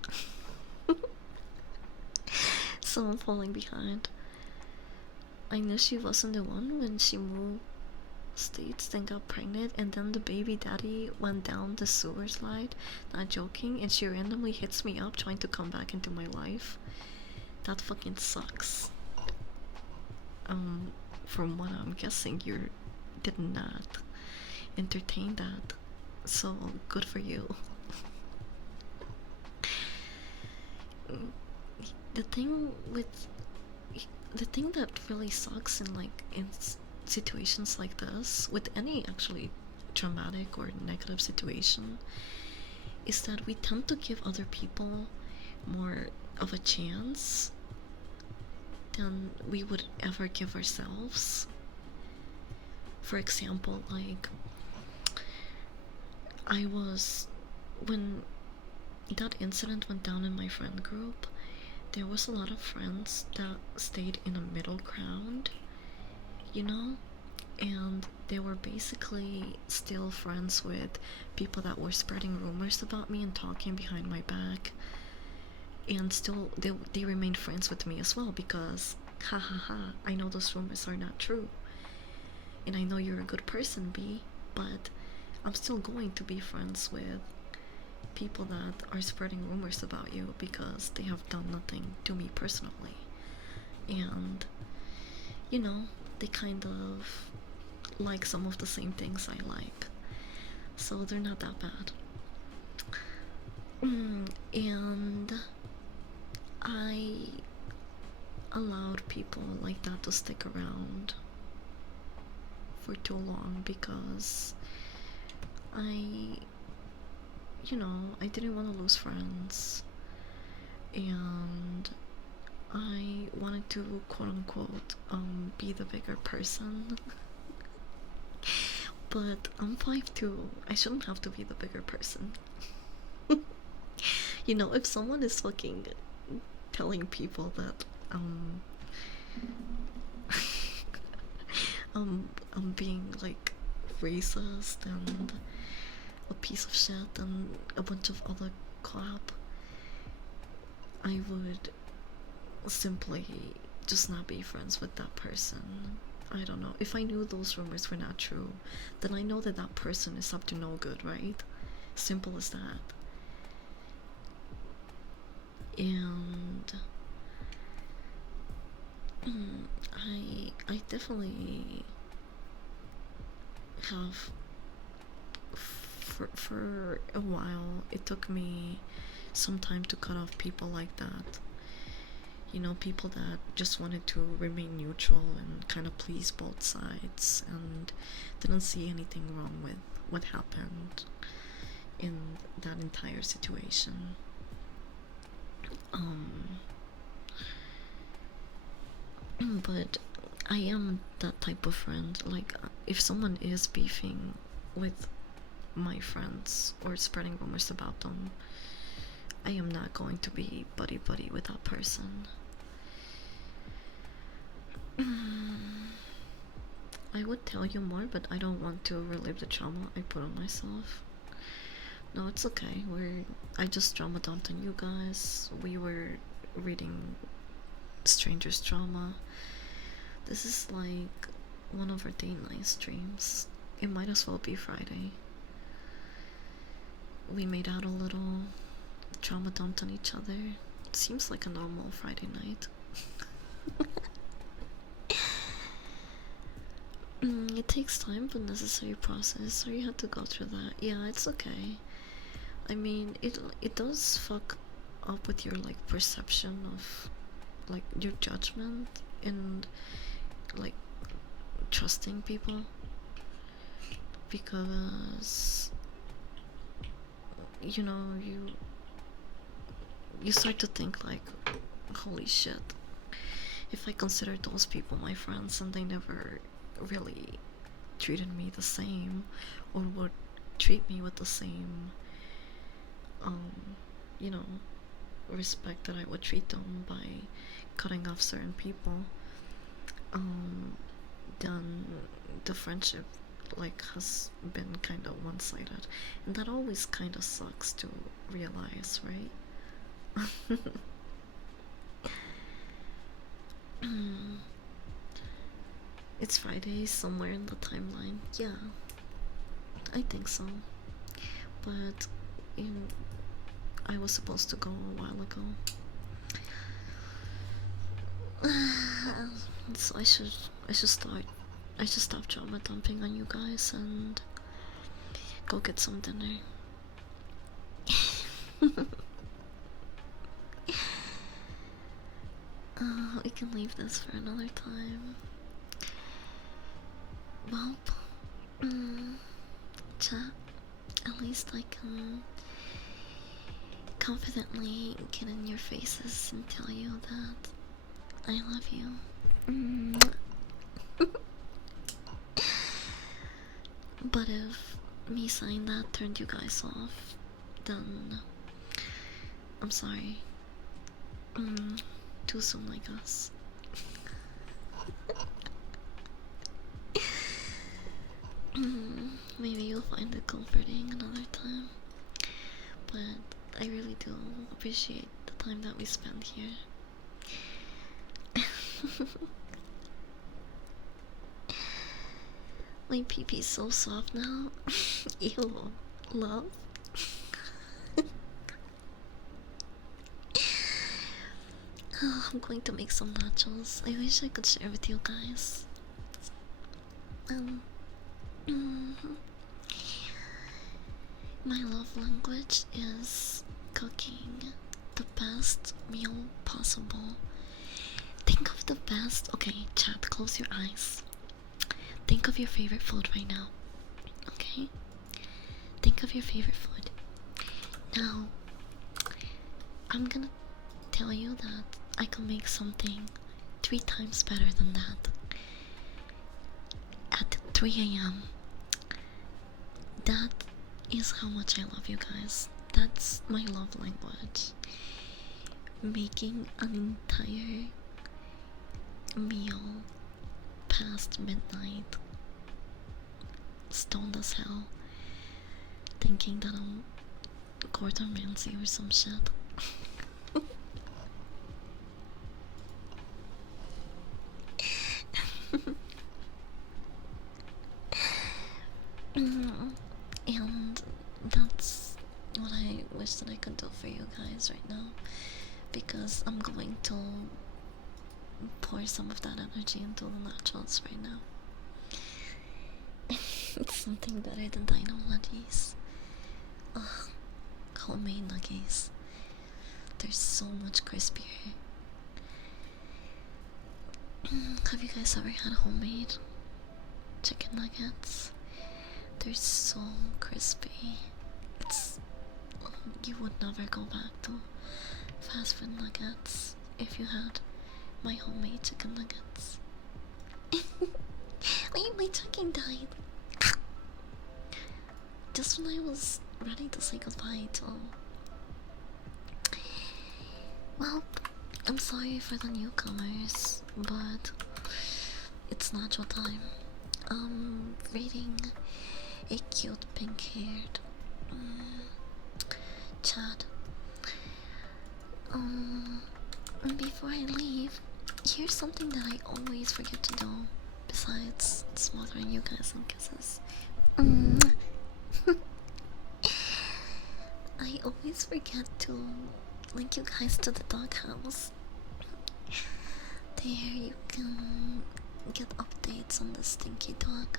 So I'm falling behind. I knew she wasn't the one when she moved states, then got pregnant, and then the baby daddy went down the sewer slide. Not joking, and she randomly hits me up trying to come back into my life. That fucking sucks. From what I'm guessing, you did not entertain that, so good for you. The thing that really sucks in situations like this, with any actually traumatic or negative situation, is that we tend to give other people more of a chance than we would ever give ourselves. For example, like, when that incident went down in my friend group, there was a lot of friends that stayed in a middle ground, you know, and they were basically still friends with people that were spreading rumors about me and talking behind my back, and still they remained friends with me as well, because I know those rumors are not true, and I know you're a good person, B, but I'm still going to be friends with people that are spreading rumors about you because they have done nothing to me personally, and, you know, they kind of like some of the same things I like, so they're not that bad. And I allowed people like that to stick around for too long because I didn't want to lose friends, and I wanted to quote unquote be the bigger person. But I'm 5'2". I shouldn't have to be the bigger person. If someone is fucking telling people that I'm being like racist and a piece of shit and a bunch of other crap, I would simply just not be friends with that person. I don't know. If I knew those rumors were not true, then I know that that person is up to no good, right? Simple as that. And I definitely have for a while. It took me some time to cut off people like that. People that just wanted to remain neutral and kind of please both sides and didn't see anything wrong with what happened in that entire situation. But I am that type of friend. Like, if someone is beefing with my friends or spreading rumors about them, I am not going to be buddy-buddy with that person. I would tell you more, but I don't want to relive the trauma I put on myself. No, it's okay. I just drama dumped on you guys. We were reading Stranger's Drama. This is like one of our date night streams. It might as well be Friday. We made out a little, drama dumped on each other. It seems like a normal Friday night. It takes time but necessary process, so you had to go through that. Yeah, it's okay. I mean, it does fuck up with your like perception of like your judgment and like trusting people, because you start to think like, holy shit, if I consider those people my friends and they never really treated me the same or would treat me with the same respect that I would treat them by cutting off certain people, then the friendship like has been kind of one-sided, and that always kind of sucks to realize, right? It's Friday somewhere in the timeline. Yeah, I think so. But I was supposed to go a while ago. So I should stop drama dumping on you guys and go get some dinner. We can leave this for another time. Well, chat, at least I can confidently get in your faces and tell you that I love you. But if me saying that turned you guys off, then I'm sorry. Too soon, I guess. Maybe you'll find it comforting another time. But I really do appreciate the time that we spent here. My pee-pee's so soft now. Ew, love. Oh, I'm going to make some nachos. I wish I could share with you guys. My love language is cooking the best meal possible. Think of the best. Okay, chat, close your eyes. Think of your favorite food right now. Okay? Think of your favorite food. Now, I'm gonna tell you that I can make something 3 times better than that. At 3 a.m. That is how much I love you guys. That's my love language. Making an entire meal past midnight, stoned as hell, thinking that I'm Gordon Ramsay or some shit. And that's what I wish that I could do for you guys right now, because I'm going to pour some of that energy into the nachos right now. It's something better than dino nuggies. Ugh, homemade nuggies. They're so much crispier. Have you guys ever had homemade chicken nuggets? They're so crispy. It's you would never go back to fast food nuggets if you had my homemade chicken nuggets. Wait, my chicken died. Just when I was ready to say goodbye to. Well, I'm sorry for the newcomers, but it's natural time. Reading a cute pink-haired chat. Before I leave, here's something that I always forget to do, besides smothering you guys in kisses. I always forget to link you guys to the doghouse. There you can get updates on the Stinky dog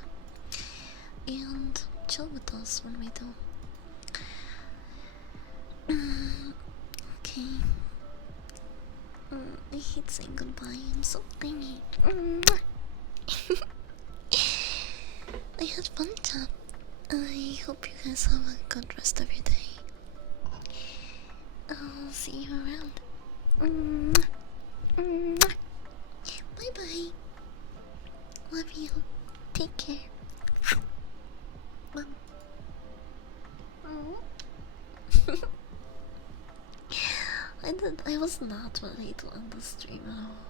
and chill with us when we do. Okay. I hate saying goodbye. I'm so clingy. I had fun, chat. I hope you guys have a good rest of your day. I'll see you around. Bye bye. Love you. Take care. Mom. I was not ready to end the stream at all.